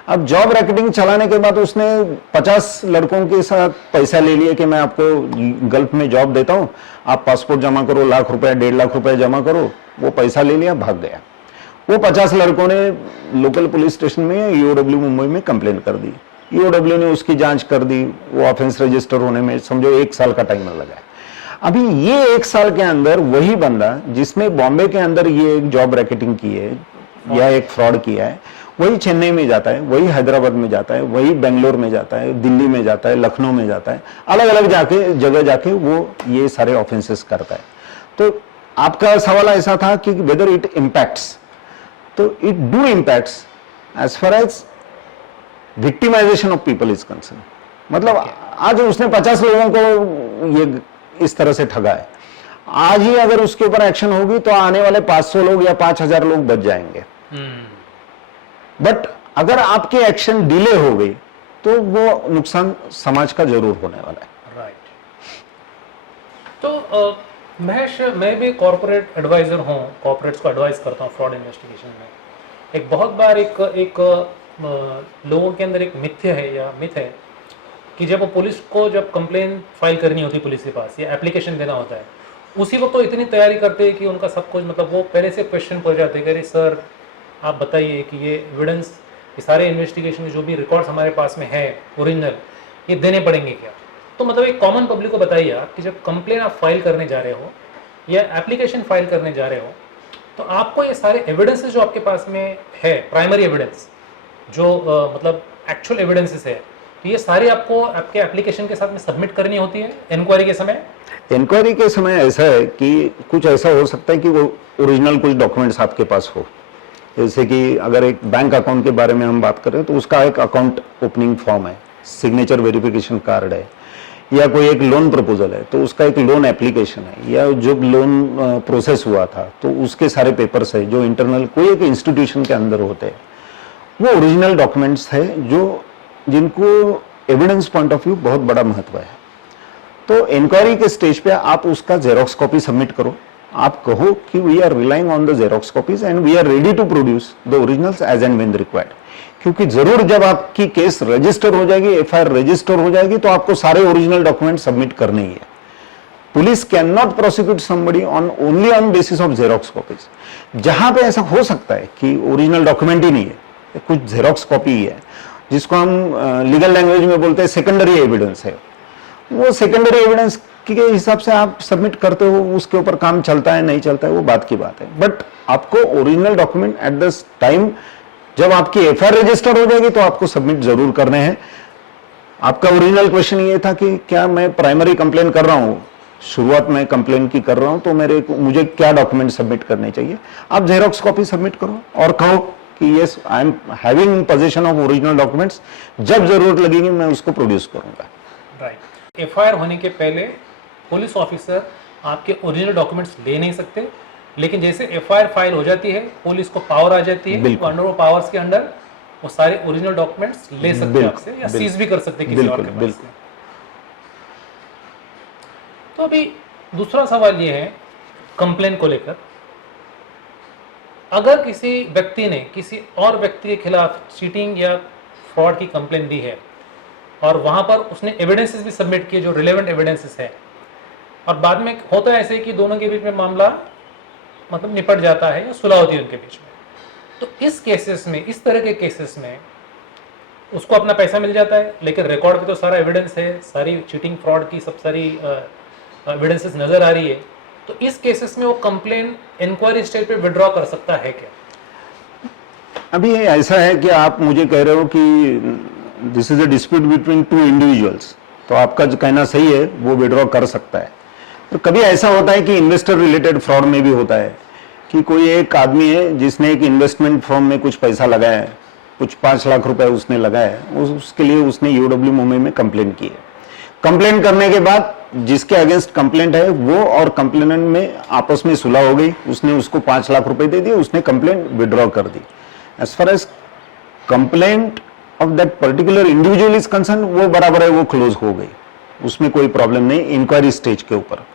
अब जॉब रैकेटिंग चलाने के बाद उसने 50 लड़कों के साथ पैसा ले लिया कि मैं आपको गल्फ में जॉब देता हूं, आप पासपोर्ट जमा करो, लाख रुपए 1.5 लाख रुपए जमा करो, वो पैसा ले लिया, भाग गया। वो 50 लड़कों ने लोकल पुलिस स्टेशन में ईओडब्ल्यू मुंबई में कंप्लेन कर दी, ईओडब्ल्यू ने उसकी जांच कर दी, वो ऑफेंस रजिस्टर होने में समझो 1 साल का टाइम लगा। अभी ये 1 साल के अंदर वही बंदा जिसने बॉम्बे के अंदर ये एक जॉब रैकेटिंग की है या एक फ्रॉड किया है, वही चेन्नई में जाता है, वही हैदराबाद में जाता है, वही बेंगलोर में जाता है, दिल्ली में जाता है, लखनऊ में जाता है, अलग अलग जगह जाके वो ये सारे ऑफेंसेस करता है। तो आपका सवाल ऐसा था कि वेदर इट इम्पैक्ट्स, तो it do impacts as far as victimization of people is concern. मतलब आज उसने 50 लोगों को ये इस तरह से ठगा है, आज ही अगर उसके ऊपर एक्शन होगी तो आने वाले 500 लोग या 5000 लोग बच जाएंगे। बट अगर आपके एक्शन डिले हो गई तो वो नुकसान समाज का जरूर होने वाला है। राइट। तो महेश, मैं भी कॉर्पोरेट एडवाइजर हूँ, कॉर्पोरेट्स को एडवाइस करता हूँ फ्रॉड इन्वेस्टिगेशन में। एक बहुत बार एक लोगों के अंदर एक मिथ्य है या मिथ है कि जब वो पुलिस को जब कंप्लेन फाइल करनी होती है पुलिस के पास या एप्लीकेशन देना होता है, उसी वक्त तो इतनी तैयारी करते हैं कि उनका सब कुछ, मतलब वो पहले से क्वेश्चन पूछ जाते हैं कि अरे सर आप बताइए कि ये एविडेंस, ये सारे इन्वेस्टिगेशन के जो भी रिकॉर्ड्स हमारे पास में है ओरिजिनल, ये देने पड़ेंगे क्या। तो मतलब एक कॉमन पब्लिक को बताइए आप कि जब कंप्लेन आप फाइल करने जा रहे हो या एप्लीकेशन फाइल करने जा रहे हो, तो आपको ये सारे एविडेंसेस जो आपके पास में है, प्राइमरी एविडेंस जो मतलब एक्चुअल एविडेंसेस है, तो ये सारी आपको आपके एप्लीकेशन के साथ में सबमिट करनी होती है इंक्वायरी के समय। इंक्वायरी के समय ऐसा है कि कुछ ऐसा हो सकता है कि वो ओरिजिनल कुछ डॉक्यूमेंट्स आपके पास हो, जैसे कि अगर एक बैंक अकाउंट के बारे में हम बात करें तो उसका एक अकाउंट ओपनिंग फॉर्म है, सिग्नेचर वेरिफिकेशन कार्ड है, या कोई एक लोन प्रपोजल है तो उसका एक लोन एप्लीकेशन है, या जो लोन प्रोसेस हुआ था तो उसके सारे पेपर्स है जो इंटरनल कोई एक इंस्टीट्यूशन के अंदर होते हैं, वो ओरिजिनल डॉक्यूमेंट्स है जो जिनको एविडेंस पॉइंट ऑफ व्यू बहुत बड़ा महत्व है। तो इंक्वायरी के स्टेज पे आप उसका जेरोक्स कॉपी सबमिट करो, आप कहो कि we are relying on the xerox copies and we are ready to produce the originals as and when required. क्योंकि जरूर जब आपकी केस रजिस्टर हो जाएगी, एफआईआर रजिस्टर हो जाएगी, तो आपको सारे ओरिजिनल डॉक्यूमेंट सबमिट करने ही है। Police can not prosecute somebody on only on basis of xerox copies. जहां पे ऐसा हो सकता है कि ओरिजिनल डॉक्यूमेंट ही नहीं है, कुछ जेरोक्स कॉपी ही है, जिसको हम लीगल लैंग्वेज में बोलते हैं सेकेंडरी एविडेंस है, वो सेकेंडरी एविडेंस के हिसाब से आप सबमिट करते हो, उसके ऊपर काम चलता है नहीं चलता है वो बात की बात है। बट आपको original document at the time जब आपकी एफआईआर रजिस्टर हो जाएगी तो आपको सबमिट जरूर करने हैं। आपका ओरिजिनल क्वेश्चन ये था कि क्या मैं प्राइमरी कंप्लेन कर रहा हूं, शुरुआत में कंप्लेन की कर रहा हूं, तो मुझे क्या डॉक्यूमेंट सबमिट करने चाहिए। आप जेरोक्स कॉपी सबमिट करो और कहो कि yes I am having position of original documents, जब जरूरत लगेगी मैं उसको प्रोड्यूस करूंगा। राइट। एफआईआर होने के पहले पुलिस ऑफिसर आपके ओरिजिनल डॉक्यूमेंट्स ले नहीं सकते, लेकिन जैसे एफआईआर फाइल हो जाती है पुलिस को पावर आ जाती है, तो अंडर वो पावर्स के अंडर वो सारे ओरिजिनल डॉक्यूमेंट्स ले सकते हैं आपसे या सीज भी कर सकते हैं किसी और के पास से। तो अभी दूसरा सवाल ये है कंप्लेन को लेकर, अगर किसी व्यक्ति ने किसी और व्यक्ति के खिलाफ चीटिंग या फ्रॉड की कंप्लेन दी है और वहां पर उसने एविडेंसेस भी सबमिट किए जो रिलेवेंट एविडेंसेस है, और बाद में होता है ऐसे कि दोनों के बीच में मामला मतलब निपट जाता है या सुलह होती है उनके बीच में, तो इस केसेस में, इस तरह के केसेस में उसको अपना पैसा मिल जाता है, लेकिन रिकॉर्ड पे तो सारा एविडेंस है, सारी चीटिंग फ्रॉड की सब सारी एविडेंसेस नजर आ रही है, तो इस केसेस में वो कंप्लेन इंक्वायरी स्टेज पे विड्रॉ कर सकता है क्या? अभी ऐसा है कि आप मुझे कह रहे हो कि this is a dispute between two individuals, तो आपका जो कहना सही है, वो विड्रॉ कर सकता है। तो कभी ऐसा होता है कि इन्वेस्टर रिलेटेड फ्रॉड में भी होता है, कि कोई एक आदमी है जिसने एक इन्वेस्टमेंट फर्म में कुछ पैसा लगाया है, कुछ 5 लाख रुपए उसने लगाया है, उसके लिए उसने यूडब्ल्यू मुंबई में कंप्लेंट की है। कंप्लेंट करने के बाद जिसके अगेंस्ट कंप्लेंट है वो और कंप्लेनेंट में आपस में सुलह हो गई, उसने उसको 5 लाख रुपए दे दिए, उसने कंप्लेंट विड्रॉ कर दी। As far as complaint of that particular individual is concern, वो बराबर है, वो क्लोज हो गई, उसमें कोई प्रॉब्लम नहीं इंक्वायरी स्टेज के ऊपर।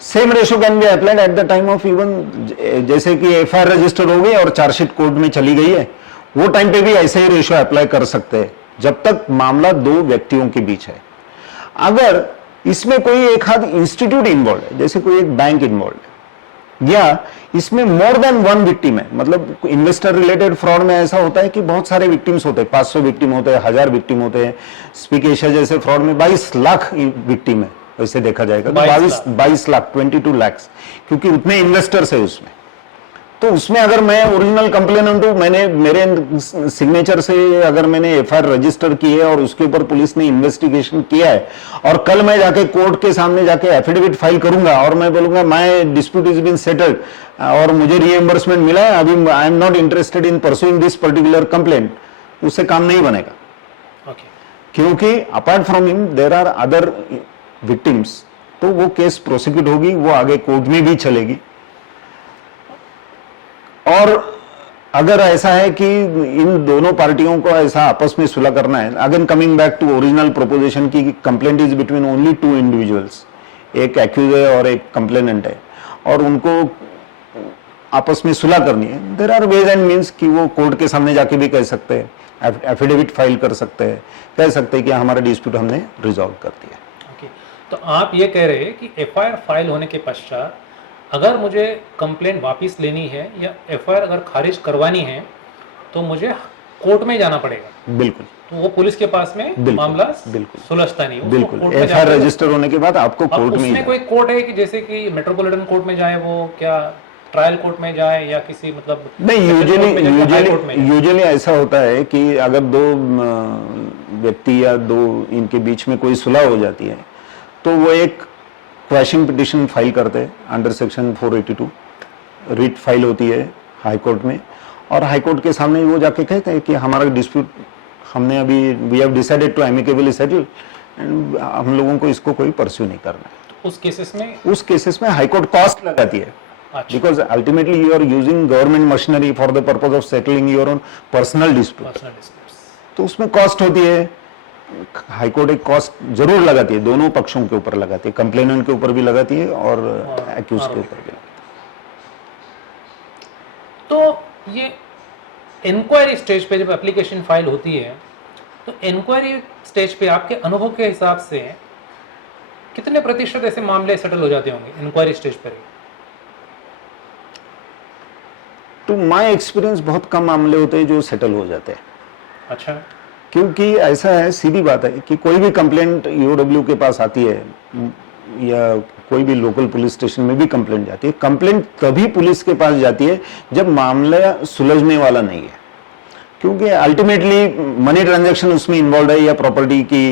Same ratio can be applied at the time of even, जैसे कि एफआईआर रजिस्टर हो गई और चार्जशीट कोर्ट में चली गई है, वो टाइम पे भी ऐसे ही रेशो अप्लाई कर सकते हैं जब तक मामला 2 व्यक्तियों के बीच है। अगर इसमें कोई एक आध इंस्टीट्यूट इन्वॉल्व है, जैसे कोई एक बैंक इन्वॉल्व है, या इसमें मोर देन 1 विक्टिम है, मतलब इन्वेस्टर रिलेटेड फ्रॉड में ऐसा होता है कि बहुत सारे विक्टिम्स होते हैं, 500 विक्टिम होते हैं, 1000 विक्टिम होते हैं। स्पीक एशिया जैसे फ्रॉड में 22 लाख विक्टिम है, वैसे देखा जाएगा तो 22 लाख 22 लाख, क्योंकि उतने इन्वेस्टर्स है उसमें। तो उसमें अगर मैं ओरिजिनल कंप्लेनेंट हूं, मैंने मेरे सिग्नेचर से अगर मैंने एफआईआर रजिस्टर की है और उसके ऊपर पुलिस ने इन्वेस्टिगेशन किया है, और कल मैं जाके कोर्ट के सामने जाके एफिडेविट फाइल करूंगा और मैं बोलूंगा my dispute is been settled और मुझे रीएम्बर्समेंट मिला है, अभी I am not interested in pursuing this particular complaint, उससे काम नहीं बनेगा। क्योंकि apart from him there are other victims, तो वो केस प्रोसिक्यूट होगी, वो आगे कोर्ट में भी चलेगी। और अगर ऐसा है कि इन दोनों पार्टियों को ऐसा आपस में सुलह करना है, again coming back to original proposition की complaint is between only 2 individuals, एक एक्यूज है और एक कंप्लेनेंट है, और उनको आपस में सुलह करनी है, there are ways and means कि वो कोर्ट के सामने जाके भी कह सकते हैं, एफिडेविट फाइल कर सकते हैं, कह सकते हैं कि हमारा डिस्प्यूट हमने रिजॉल्व कर दिया। तो आप ये कह रहे हैं कि एफआईआर फाइल होने के पश्चात अगर मुझे कंप्लेंट वापस लेनी है या एफआईआर अगर खारिज करवानी है तो मुझे कोर्ट में जाना पड़ेगा। बिल्कुल। तो वो पुलिस के पास में मामला बिल्कुल सुलझता नहीं। बिल्कुल, एफआईआर रजिस्टर होने के बाद आपको कोर्ट में उसमें कोई कोर्ट है कि जैसे कि मेट्रोपॉलिटन कोर्ट में जाए, वो क्या ट्रायल कोर्ट में जाए या किसी मतलब नहीं, यूजुअली ऐसा होता है कि अगर 2 व्यक्ति या 2 इनके बीच में कोई सुलह हो जाती है तो वो एक क्वैशिंग पिटिशन फाइल करते हैं अंडर सेक्शन 482, रिट फाइल होती है हाई कोर्ट में, और हाई कोर्ट के सामने वो जाके कहते हैं कि हमारा डिस्प्यूट हमने अभी we have decided to amicably settle and हम लोगों को इसको कोई परस्यू नहीं करना है। तो उस केसेस में हाई कोर्ट कॉस्ट लगाती है, because ultimately you are using government machinery for the purpose of settling your own personal dispute, तो उसमें कॉस्ट होती है। हाई कोर्ट एक कॉस्ट जरूर लगाती है, दोनों पक्षों के ऊपर लगाती है, कंप्लेनेंट के ऊपर भी लगाती है और एक्यूज के ऊपर भी लगाती है। तो ये इंक्वायरी स्टेज पे जब एप्लीकेशन फाइल होती है तो इंक्वायरी स्टेज पे आपके अनुभव के हिसाब से कितने प्रतिशत ऐसे मामले सेटल हो जाते होंगे इंक्वायरी स्टेज पर? टू माय एक्सपीरियंस बहुत कम मामले होते हैं जो सेटल हो जाते हैं। अच्छा। क्योंकि ऐसा है, सीधी बात है कि कोई भी कंप्लेंट यूडब्ल्यू के पास आती है या कोई भी लोकल पुलिस स्टेशन में भी कंप्लेंट जाती है, कंप्लेंट तभी पुलिस के पास जाती है जब मामला सुलझने वाला नहीं है, क्योंकि अल्टीमेटली मनी ट्रांजैक्शन उसमें इन्वॉल्व है या प्रॉपर्टी की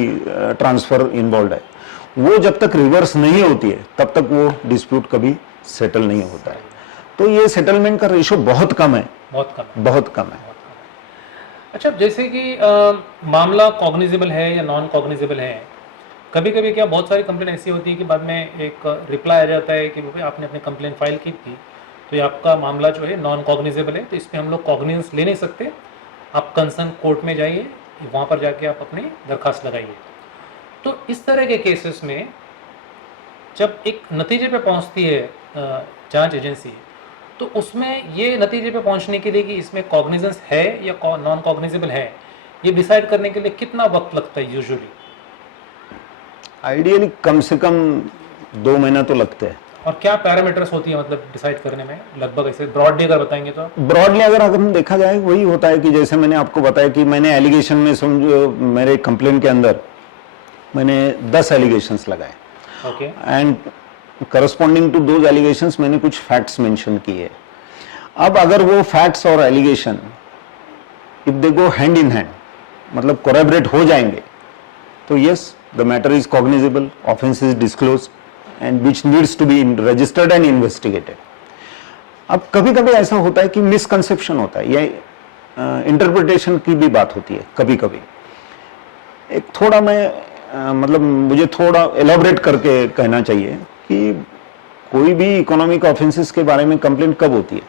ट्रांसफर इन्वॉल्व है, वो जब तक रिवर्स नहीं होती है तब तक वो डिस्प्यूट कभी सेटल नहीं होता है। तो ये सेटलमेंट का रेशो बहुत कम है, बहुत कम है। अच्छा, जैसे कि मामला कॉग्निजेबल है या नॉन कॉग्निजेबल है, कभी कभी क्या बहुत सारी कंप्लेंट ऐसी होती है कि बाद में एक रिप्लाई आ जाता है कि भाई आपने अपनी कंप्लेंट फाइल की थी तो ये आपका मामला जो है नॉन कॉग्निजेबल है, तो इसमें हम लोग कॉग्निजेंस ले नहीं सकते, आप कंसर्न कोर्ट में जाइए, वहाँ पर जाके आप अपनी दरखास्त लगाइए। तो इस तरह के केसेस में जब एक नतीजे पे पहुँचती है जांच एजेंसी, तो उसमें ये नतीजे पे पहुंचने के लिए कि इसमें कॉग्निजेंस है या नॉन कॉग्निजेबल है, ये डिसाइड करने के लिए कितना वक्त लगता है यूजुअली? आइडियली कम से कम 2 महीना तो लगते हैं। और क्या पैरामीटर्स होती है मतलब डिसाइड करने में, लगभग ऐसे ब्रॉडली अगर बताएंगे तो? ब्रॉडली अगर हम देखा जाए वही होता है कि जैसे मैंने आपको बताया कि मैंने एलिगेशन में, समझो मेरे कंप्लेंट के अंदर मैंने 10 एलिगेशंस लगाए, okay, and corresponding to those allegations मैंने कुछ फैक्ट्स मेंशन किए। अब अगर वो फैक्ट्स और allegation if they go hand in hand, मतलब कोरैबोरेट हो जाएंगे, तो yes the matter is cognizable, offence is disclosed and which needs to be registered and investigated. अब कभी कभी ऐसा होता है कि मिसकंसेप्शन होता है, या इंटरप्रिटेशन की भी बात होती है कभी कभी। एक थोड़ा मैं मतलब मुझे थोड़ा एलॉबरेट करके कहना चाहिए कि कोई भी इकोनॉमिक ऑफेंसेस के बारे में कंप्लेंट कब होती है,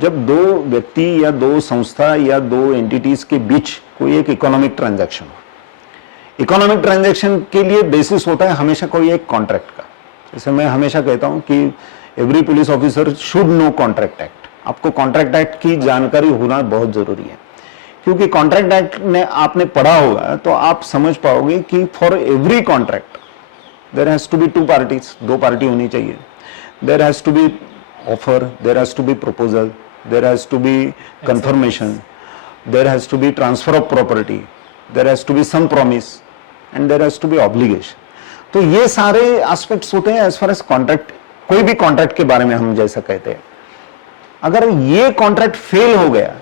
जब दो व्यक्ति या दो संस्था या दो एंटिटीज के बीच कोई एक इकोनॉमिक ट्रांजैक्शन हो। इकोनॉमिक ट्रांजैक्शन के लिए बेसिस होता है हमेशा कोई एक कॉन्ट्रैक्ट का। जैसे मैं हमेशा कहता हूं कि every police officer should know contract act. आपको कॉन्ट्रैक्ट एक्ट की जानकारी होना बहुत जरूरी है, क्योंकि कॉन्ट्रैक्ट एक्ट में आपने पढ़ा होगा तो आप समझ पाओगे कि for every contract there has to be two parties, दो पार्टी होनी चाहिए। There has to be offer, there has to be proposal, there has to be confirmation, there has to be transfer of property, there has to be some promise and there has to be obligation। तो ये सारे aspects होते हैं as far as contract, कोई भी contract के बारे में हम जैसा कहते हैं। अगर ये कॉन्ट्रैक्ट फेल हो गया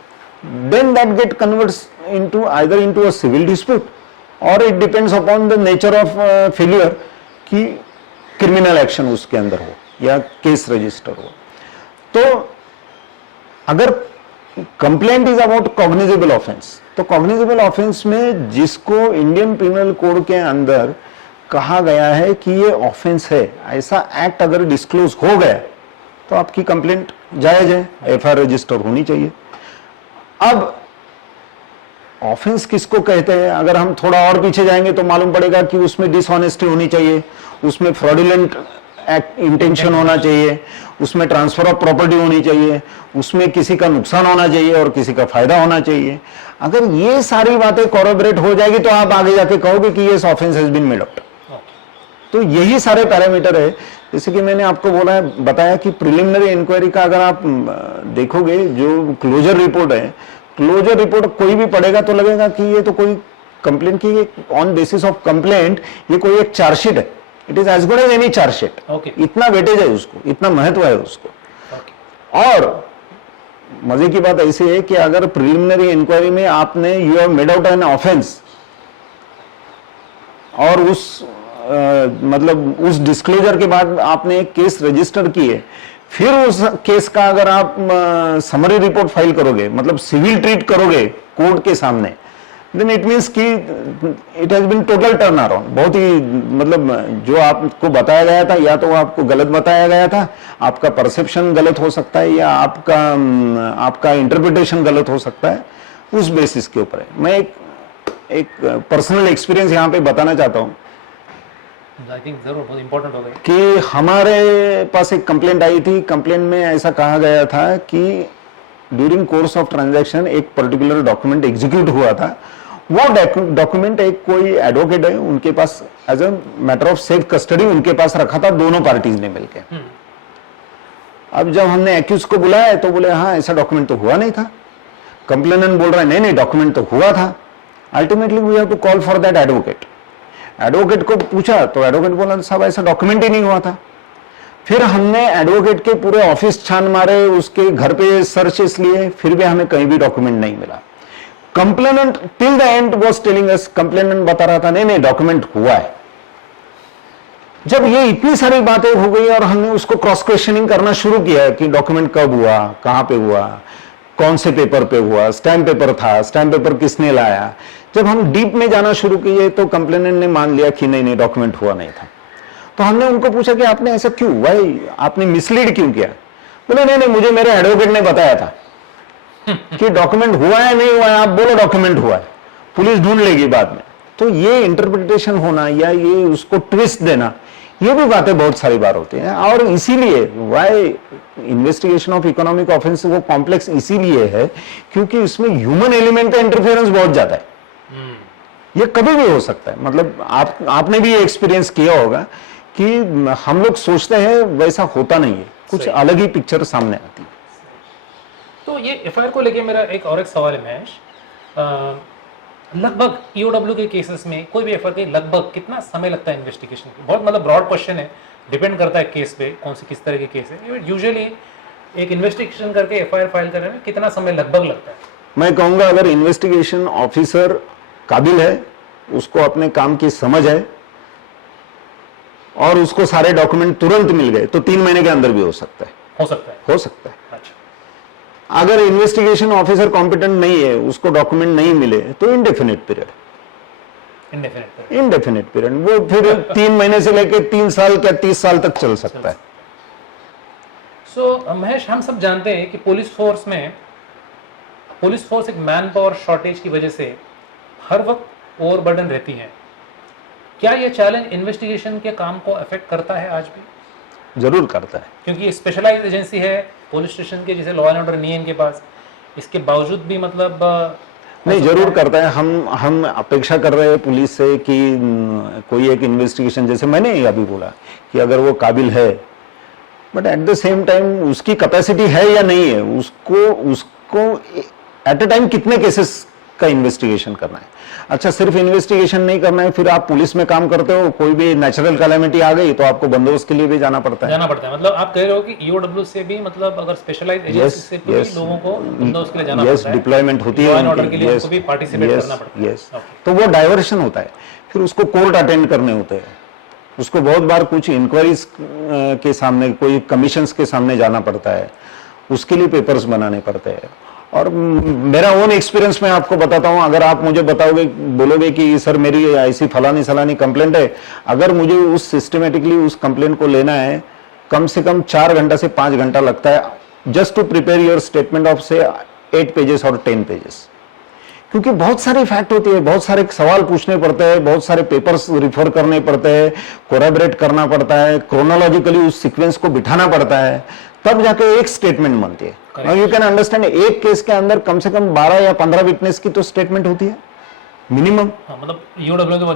then that get converts into either into a civil dispute or it depends upon the nature of failure कि क्रिमिनल एक्शन उसके अंदर हो या केस रजिस्टर हो। तो अगर complaint is about cognizable offence, तो कॉग्निजेबल ऑफेंस में जिसको इंडियन पिनल कोड के अंदर कहा गया है कि ये ऑफेंस है, ऐसा एक्ट अगर डिस्क्लोज हो गया तो आपकी कंप्लेंट जायज है, एफआईआर रजिस्टर होनी चाहिए। अब ऑफेंस किसको कहते हैं, अगर हम थोड़ा और पीछे जाएंगे तो मालूम पड़ेगा कि उसमें डिसऑनेस्टी होनी चाहिए, उसमें फ्रॉडुलेंट एक्ट इंटेंशन होना चाहिए, उसमें ट्रांसफर ऑफ प्रॉपर्टी होनी चाहिए, उसमें किसी का नुकसान होना चाहिए और किसी का फायदा होना चाहिए। अगर ये सारी बातें कॉर्पोरेट हो जाएगी तो आप आगे जाके कहोगे कि ये offence has been made out. तो यही सारे पैरामीटर है। जैसे कि मैंने आपको बताया कि प्रिलिमिनरी इंक्वायरी का अगर आप देखोगे जो क्लोजर रिपोर्ट है, क्लोजर रिपोर्ट कोई भी पढ़ेगा तो लगेगा कि ये तो कोई कंप्लेंट की ऑन बेसिस ऑफ कंप्लेंट ये कोई एक चार्जशीट है। It is as good as any chargesheet. इतना वेटेज है उसको, इतना महत्व है उसको। और मजे की बात ऐसी है कि अगर प्रिलिमिनरी इंक्वायरी में आपने you have made out an offence और उस मतलब उस डिस्क्लोजर के बाद आपने एक केस रजिस्टर की है, फिर उस केस का अगर आप समरी रिपोर्ट फाइल करोगे, मतलब सिविल ट्रीट करोगे कोर्ट के सामने, देन इट मीन्स कि it has been total turn around. बहुत ही मतलब जो आपको बताया गया था या तो आपको गलत बताया गया था, आपका परसेप्शन गलत हो सकता है या आपका इंटरप्रिटेशन गलत हो सकता है, उस बेसिस के ऊपर है। मैं एक पर्सनल एक्सपीरियंस यहाँ पे बताना चाहता हूँ। आई थिंक जरूर बहुत इंपॉर्टेंट हो गया कि हमारे पास एक कंप्लेंट आई थी। कंप्लेंट में ऐसा कहा गया था कि ड्यूरिंग कोर्स ऑफ ट्रांजैक्शन एक पर्टिकुलर डॉक्यूमेंट एग्जीक्यूट हुआ था। वो डॉक्यूमेंट एक कोई एडवोकेट है उनके पास as a matter of safe custody उनके पास रखा था, दोनों पार्टीज ने मिलकर। अब जब हमने एक्यूज को बुलाया तो बोले हाँ ऐसा डॉक्यूमेंट तो हुआ नहीं था। कंप्लेनेंट बोल रहा है नहीं डॉक्यूमेंट तो हुआ था। Ultimately we have to call for that advocate. Advocate को पूछा तो एडवोकेट बोला साहब ऐसा डॉक्यूमेंट ही नहीं हुआ था। फिर हमने एडवोकेट के पूरे ऑफिस छान मारे, उसके घर पे सर्चेस लिए, फिर भी हमें कहीं भी डॉक्यूमेंट नहीं मिला। Complainant till the end was telling us, complainant बता रहा था नहीं डॉक्यूमेंट हुआ है। जब ये इतनी सारी बातें हो गई और हमने उसको क्रॉस क्वेश्चनिंग करना शुरू किया कि डॉक्यूमेंट कब हुआ, कहां पे हुआ, कौन से पेपर पे हुआ, स्टैम्प पेपर था, स्टैम्प पेपर किसने लाया, जब हम डीप में जाना शुरू किए तो कंप्लेनेंट ने मान लिया कि नहीं डॉक्यूमेंट हुआ नहीं था। तो हमने उनको पूछा कि आपने ऐसा क्यों, भाई आपने मिसलीड क्यों किया? बोले नहीं मुझे मेरे एडवोकेट ने बताया था कि डॉक्यूमेंट हुआ है नहीं हुआ है, आप बोलो डॉक्यूमेंट हुआ है, पुलिस ढूंढ लेगी बाद में। तो ये इंटरप्रिटेशन होना या ये उसको ट्विस्ट देना, ये भी बातें बहुत सारी बार होती हैं। और इसीलिए why investigation of economic offence वो कॉम्प्लेक्स इसीलिए है क्योंकि इसमें ह्यूमन एलिमेंट का इंटरफेरेंस बहुत ज्यादा है। ये कभी भी हो सकता है। मतलब आपने भी ये एक्सपीरियंस किया होगा कि हम लोग सोचते हैं वैसा होता नहीं है, कुछ अलग ही पिक्चर सामने आती है। तो ये एफआईआर को लेके मेरा एक सवाल है महेश, लगभग ईओडब्ल्यू के केसेस में कोई भी एफआईआर के लगभग कितना समय लगता है इन्वेस्टिगेशन के? बहुत मतलब ब्रॉड क्वेश्चन है, डिपेंड करता है केस पे, कौन सी किस तरह के केस है। यूजुअली एक इन्वेस्टिगेशन करके एफआईआर फाइल करने में कितना समय लगभग लगता है? मैं कहूंगा अगर इन्वेस्टिगेशन ऑफिसर काबिल है, उसको अपने काम की समझ है और उसको सारे डॉक्यूमेंट तुरंत मिल गए तो 3 महीने के अंदर भी हो सकता है। हो सकता है। हो सकता है। अगर इन्वेस्टिगेशन ऑफिसर कॉम्पिटेंट नहीं है, उसको डॉक्यूमेंट नहीं मिले तो इंडेफिनिट पीरियड, इंडेफिनिट पीरियड, वो फिर 3 महीने से लेकर 3 साल क्या 30 साल तक चल सकता है। सो महेश, हम सब जानते हैं कि पुलिस फोर्स एक मैन पावर शॉर्टेज की वजह से हर वक्त ओवरबर्डन रहती है। क्या ये चैलेंज इन्वेस्टिगेशन के काम को अफेक्ट करता है आज भी? जरूर करता है, क्योंकि ये स्पेशलाइज्ड एजेंसी है पुलिस स्टेशन के, जैसे लॉ एंड ऑर्डर नहीं है इनके पास, इसके बावजूद भी मतलब नहीं जरूर करता है। हम अपेक्षा कर रहे हैं पुलिस से कि कोई एक इन्वेस्टिगेशन, जैसे मैंने अभी बोला कि अगर वो काबिल है, but at the same time उसकी कैपेसिटी है या नहीं है, उसको एट अ टाइम कितने केसेस का इन्वेस्टिगेशन करना है। अच्छा, सिर्फ इन्वेस्टिगेशन नहीं करना है, फिर आप पुलिस में काम करते हो, कोई भी नेचुरल कैलेमिटी आ गई तो आपको बंदोबस्त के लिए भी जाना पड़ता है। मतलब आप कह रहे हो कि ईओडब्ल्यू से भी, मतलब अगर स्पेशलाइज्ड एजेंसी से भी लोगों को बंदोबस्त के लिए जाना पड़ता है, डिप्लॉयमेंट होती है, ऑर्डर के लिए उनको भी पार्टिसिपेट करना पड़ता है। तो वो डाइवर्शन होता है, फिर उसको कोर्ट अटेंड करने होते हैं, उसको बहुत बार कुछ इंक्वायरीज के सामने, कोई कमीशंस के सामने जाना पड़ता है, उसके लिए पेपर्स बनाने पड़ते हैं। और मेरा ओन एक्सपीरियंस मैं आपको बताता हूं, अगर आप मुझे बताओगे, बोलोगे कि सर मेरी ऐसी फलानी कंप्लेंट है, अगर मुझे उस सिस्टमेटिकली उस कंप्लेंट को लेना है, कम से कम 4 घंटा से 5 घंटा लगता है just to prepare your statement of say 8 pages और 10 पेजेस, क्योंकि बहुत सारे फैक्ट होते हैं, बहुत सारे सवाल पूछने पड़ते हैं, बहुत सारे पेपर्स रिफर करने पड़ते हैं, कोलैबोरेट करना पड़ता है, क्रोनोलॉजिकली उस सीक्वेंस को बिठाना पड़ता है, तब जाके एक स्टेटमेंट बनती है। यू कैन अंडरस्टैंड, एक केस के अंदर कम से कम 12 या 15 विटनेस की तो स्टेटमेंट होती है मिनिमम। मतलब ईओडब्ल्यू तो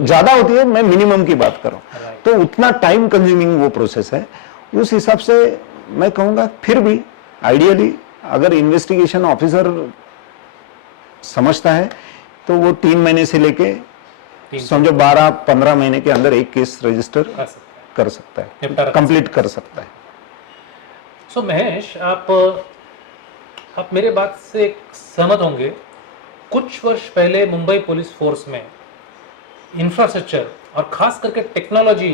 ज्यादा होती है, मैं मिनिमम की बात कर रहा हूं। तो उतना टाइम कंज्यूमिंग वो प्रोसेस है। उस हिसाब से मैं कहूंगा, फिर भी आइडियली अगर इन्वेस्टिगेशन ऑफिसर समझता है तो वो 3 महीने से लेके समझो 12-15 महीने के अंदर एक केस रजिस्टर कर सकता है, कंप्लीट कर सकता है। सो महेश, आप मेरे बात से सहमत होंगे, कुछ वर्ष पहले मुंबई पुलिस फोर्स में इंफ्रास्ट्रक्चर और खास करके टेक्नोलॉजी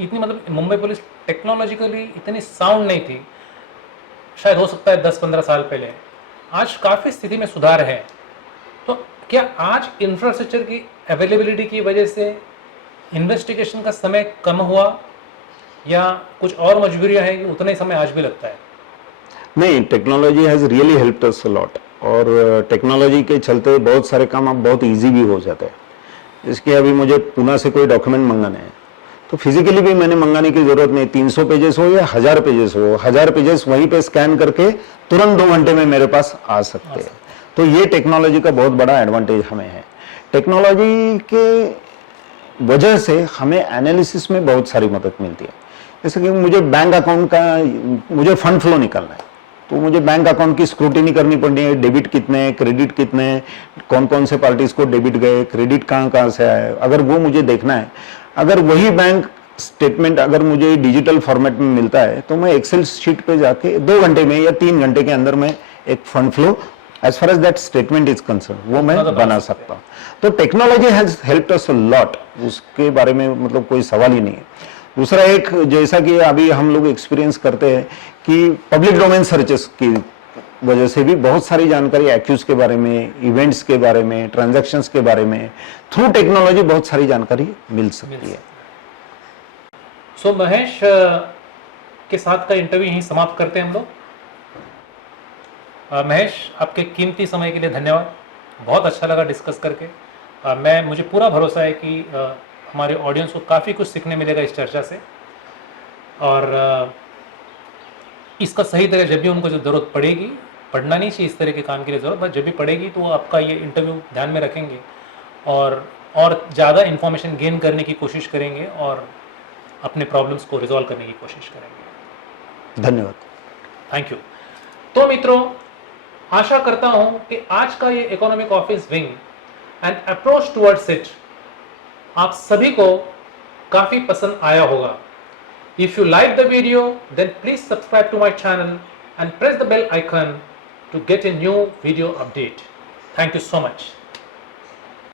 इतनी, मतलब मुंबई पुलिस टेक्नोलॉजिकली इतनी साउंड नहीं थी, शायद हो सकता है 10-15 साल पहले। आज काफ़ी स्थिति में सुधार है। तो क्या आज इंफ्रास्ट्रक्चर की अवेलेबिलिटी की वजह से इन्वेस्टिगेशन का समय कम हुआ, या कुछ और मजबूरियां हैं कि उतना ही समय आज भी लगता है? नहीं, technology has really helped us a lot, और टेक्नोलॉजी के चलते बहुत सारे काम अब बहुत इजी भी हो जाते हैं। इसके अभी मुझे पुणे से कोई डॉक्यूमेंट मंगाने हैं तो फिजिकली भी मैंने मंगाने की जरूरत नहीं, 300 पेजेस हो या 1000 पेजेस हो, 1000 पेजेस वहीं पे स्कैन करके तुरंत 2 घंटे में मेरे पास आ सकते हैं। तो ये टेक्नोलॉजी का बहुत बड़ा एडवांटेज हमें है। टेक्नोलॉजी के वजह से हमें एनालिसिस में बहुत सारी मदद मिलती है। जैसे कि मुझे बैंक अकाउंट का, मुझे फंड फ्लो निकालना है, तो मुझे बैंक अकाउंट की स्क्रूटिनी करनी पड़नी है, डेबिट कितने, क्रेडिट कितने, कौन कौन से पार्टीज को डेबिट गए, क्रेडिट कहाँ से आए, अगर वो मुझे देखना है। अगर वही बैंक स्टेटमेंट अगर मुझे डिजिटल फॉर्मेट में मिलता है तो मैं एक्सेल शीट पे जाके 2 घंटे में या 3 घंटे के अंदर में एक fund flow as far as that statement is concern वो मैं बना सकता हूँ। तो technology has helped us a lot, उसके बारे में मतलब कोई सवाल ही नहीं है। दूसरा एक, जैसा कि अभी हम लोग एक्सपीरियंस करते हैं कि पब्लिक डोमेन सर्चेस की वजह से भी बहुत सारी जानकारी एक्यूज के बारे में, इवेंट्स के बारे में, ट्रांजैक्शंस के बारे में थ्रू टेक्नोलॉजी बहुत सारी जानकारी मिल सकती है। सो महेश के साथ का इंटरव्यू यहीं समाप्त करते हैं हम लोग। महेश, आपके कीमती समय के लिए धन्यवाद, बहुत अच्छा लगा डिस्कस करके। मुझे पूरा भरोसा है कि हमारे ऑडियंस को काफ़ी कुछ सीखने मिलेगा इस चर्चा से, और इसका सही तरह जब भी उनको जो ज़रूरत पड़ेगी, पढ़ना नहीं चाहिए इस तरह के काम के लिए ज़रूरत, बट जब भी पड़ेगी तो वो आपका ये इंटरव्यू ध्यान में रखेंगे और ज़्यादा इन्फॉर्मेशन गेन करने की कोशिश करेंगे और अपने प्रॉब्लम्स को रिजॉल्व करने की कोशिश करेंगे। धन्यवाद, थैंक यू। तो मित्रों, आशा करता हूं कि आज का ये economic office wing and approach towards it आप सभी को काफी पसंद आया होगा। If you like the video then please subscribe to my channel and press the bell icon to get a new video update. Thank you so much.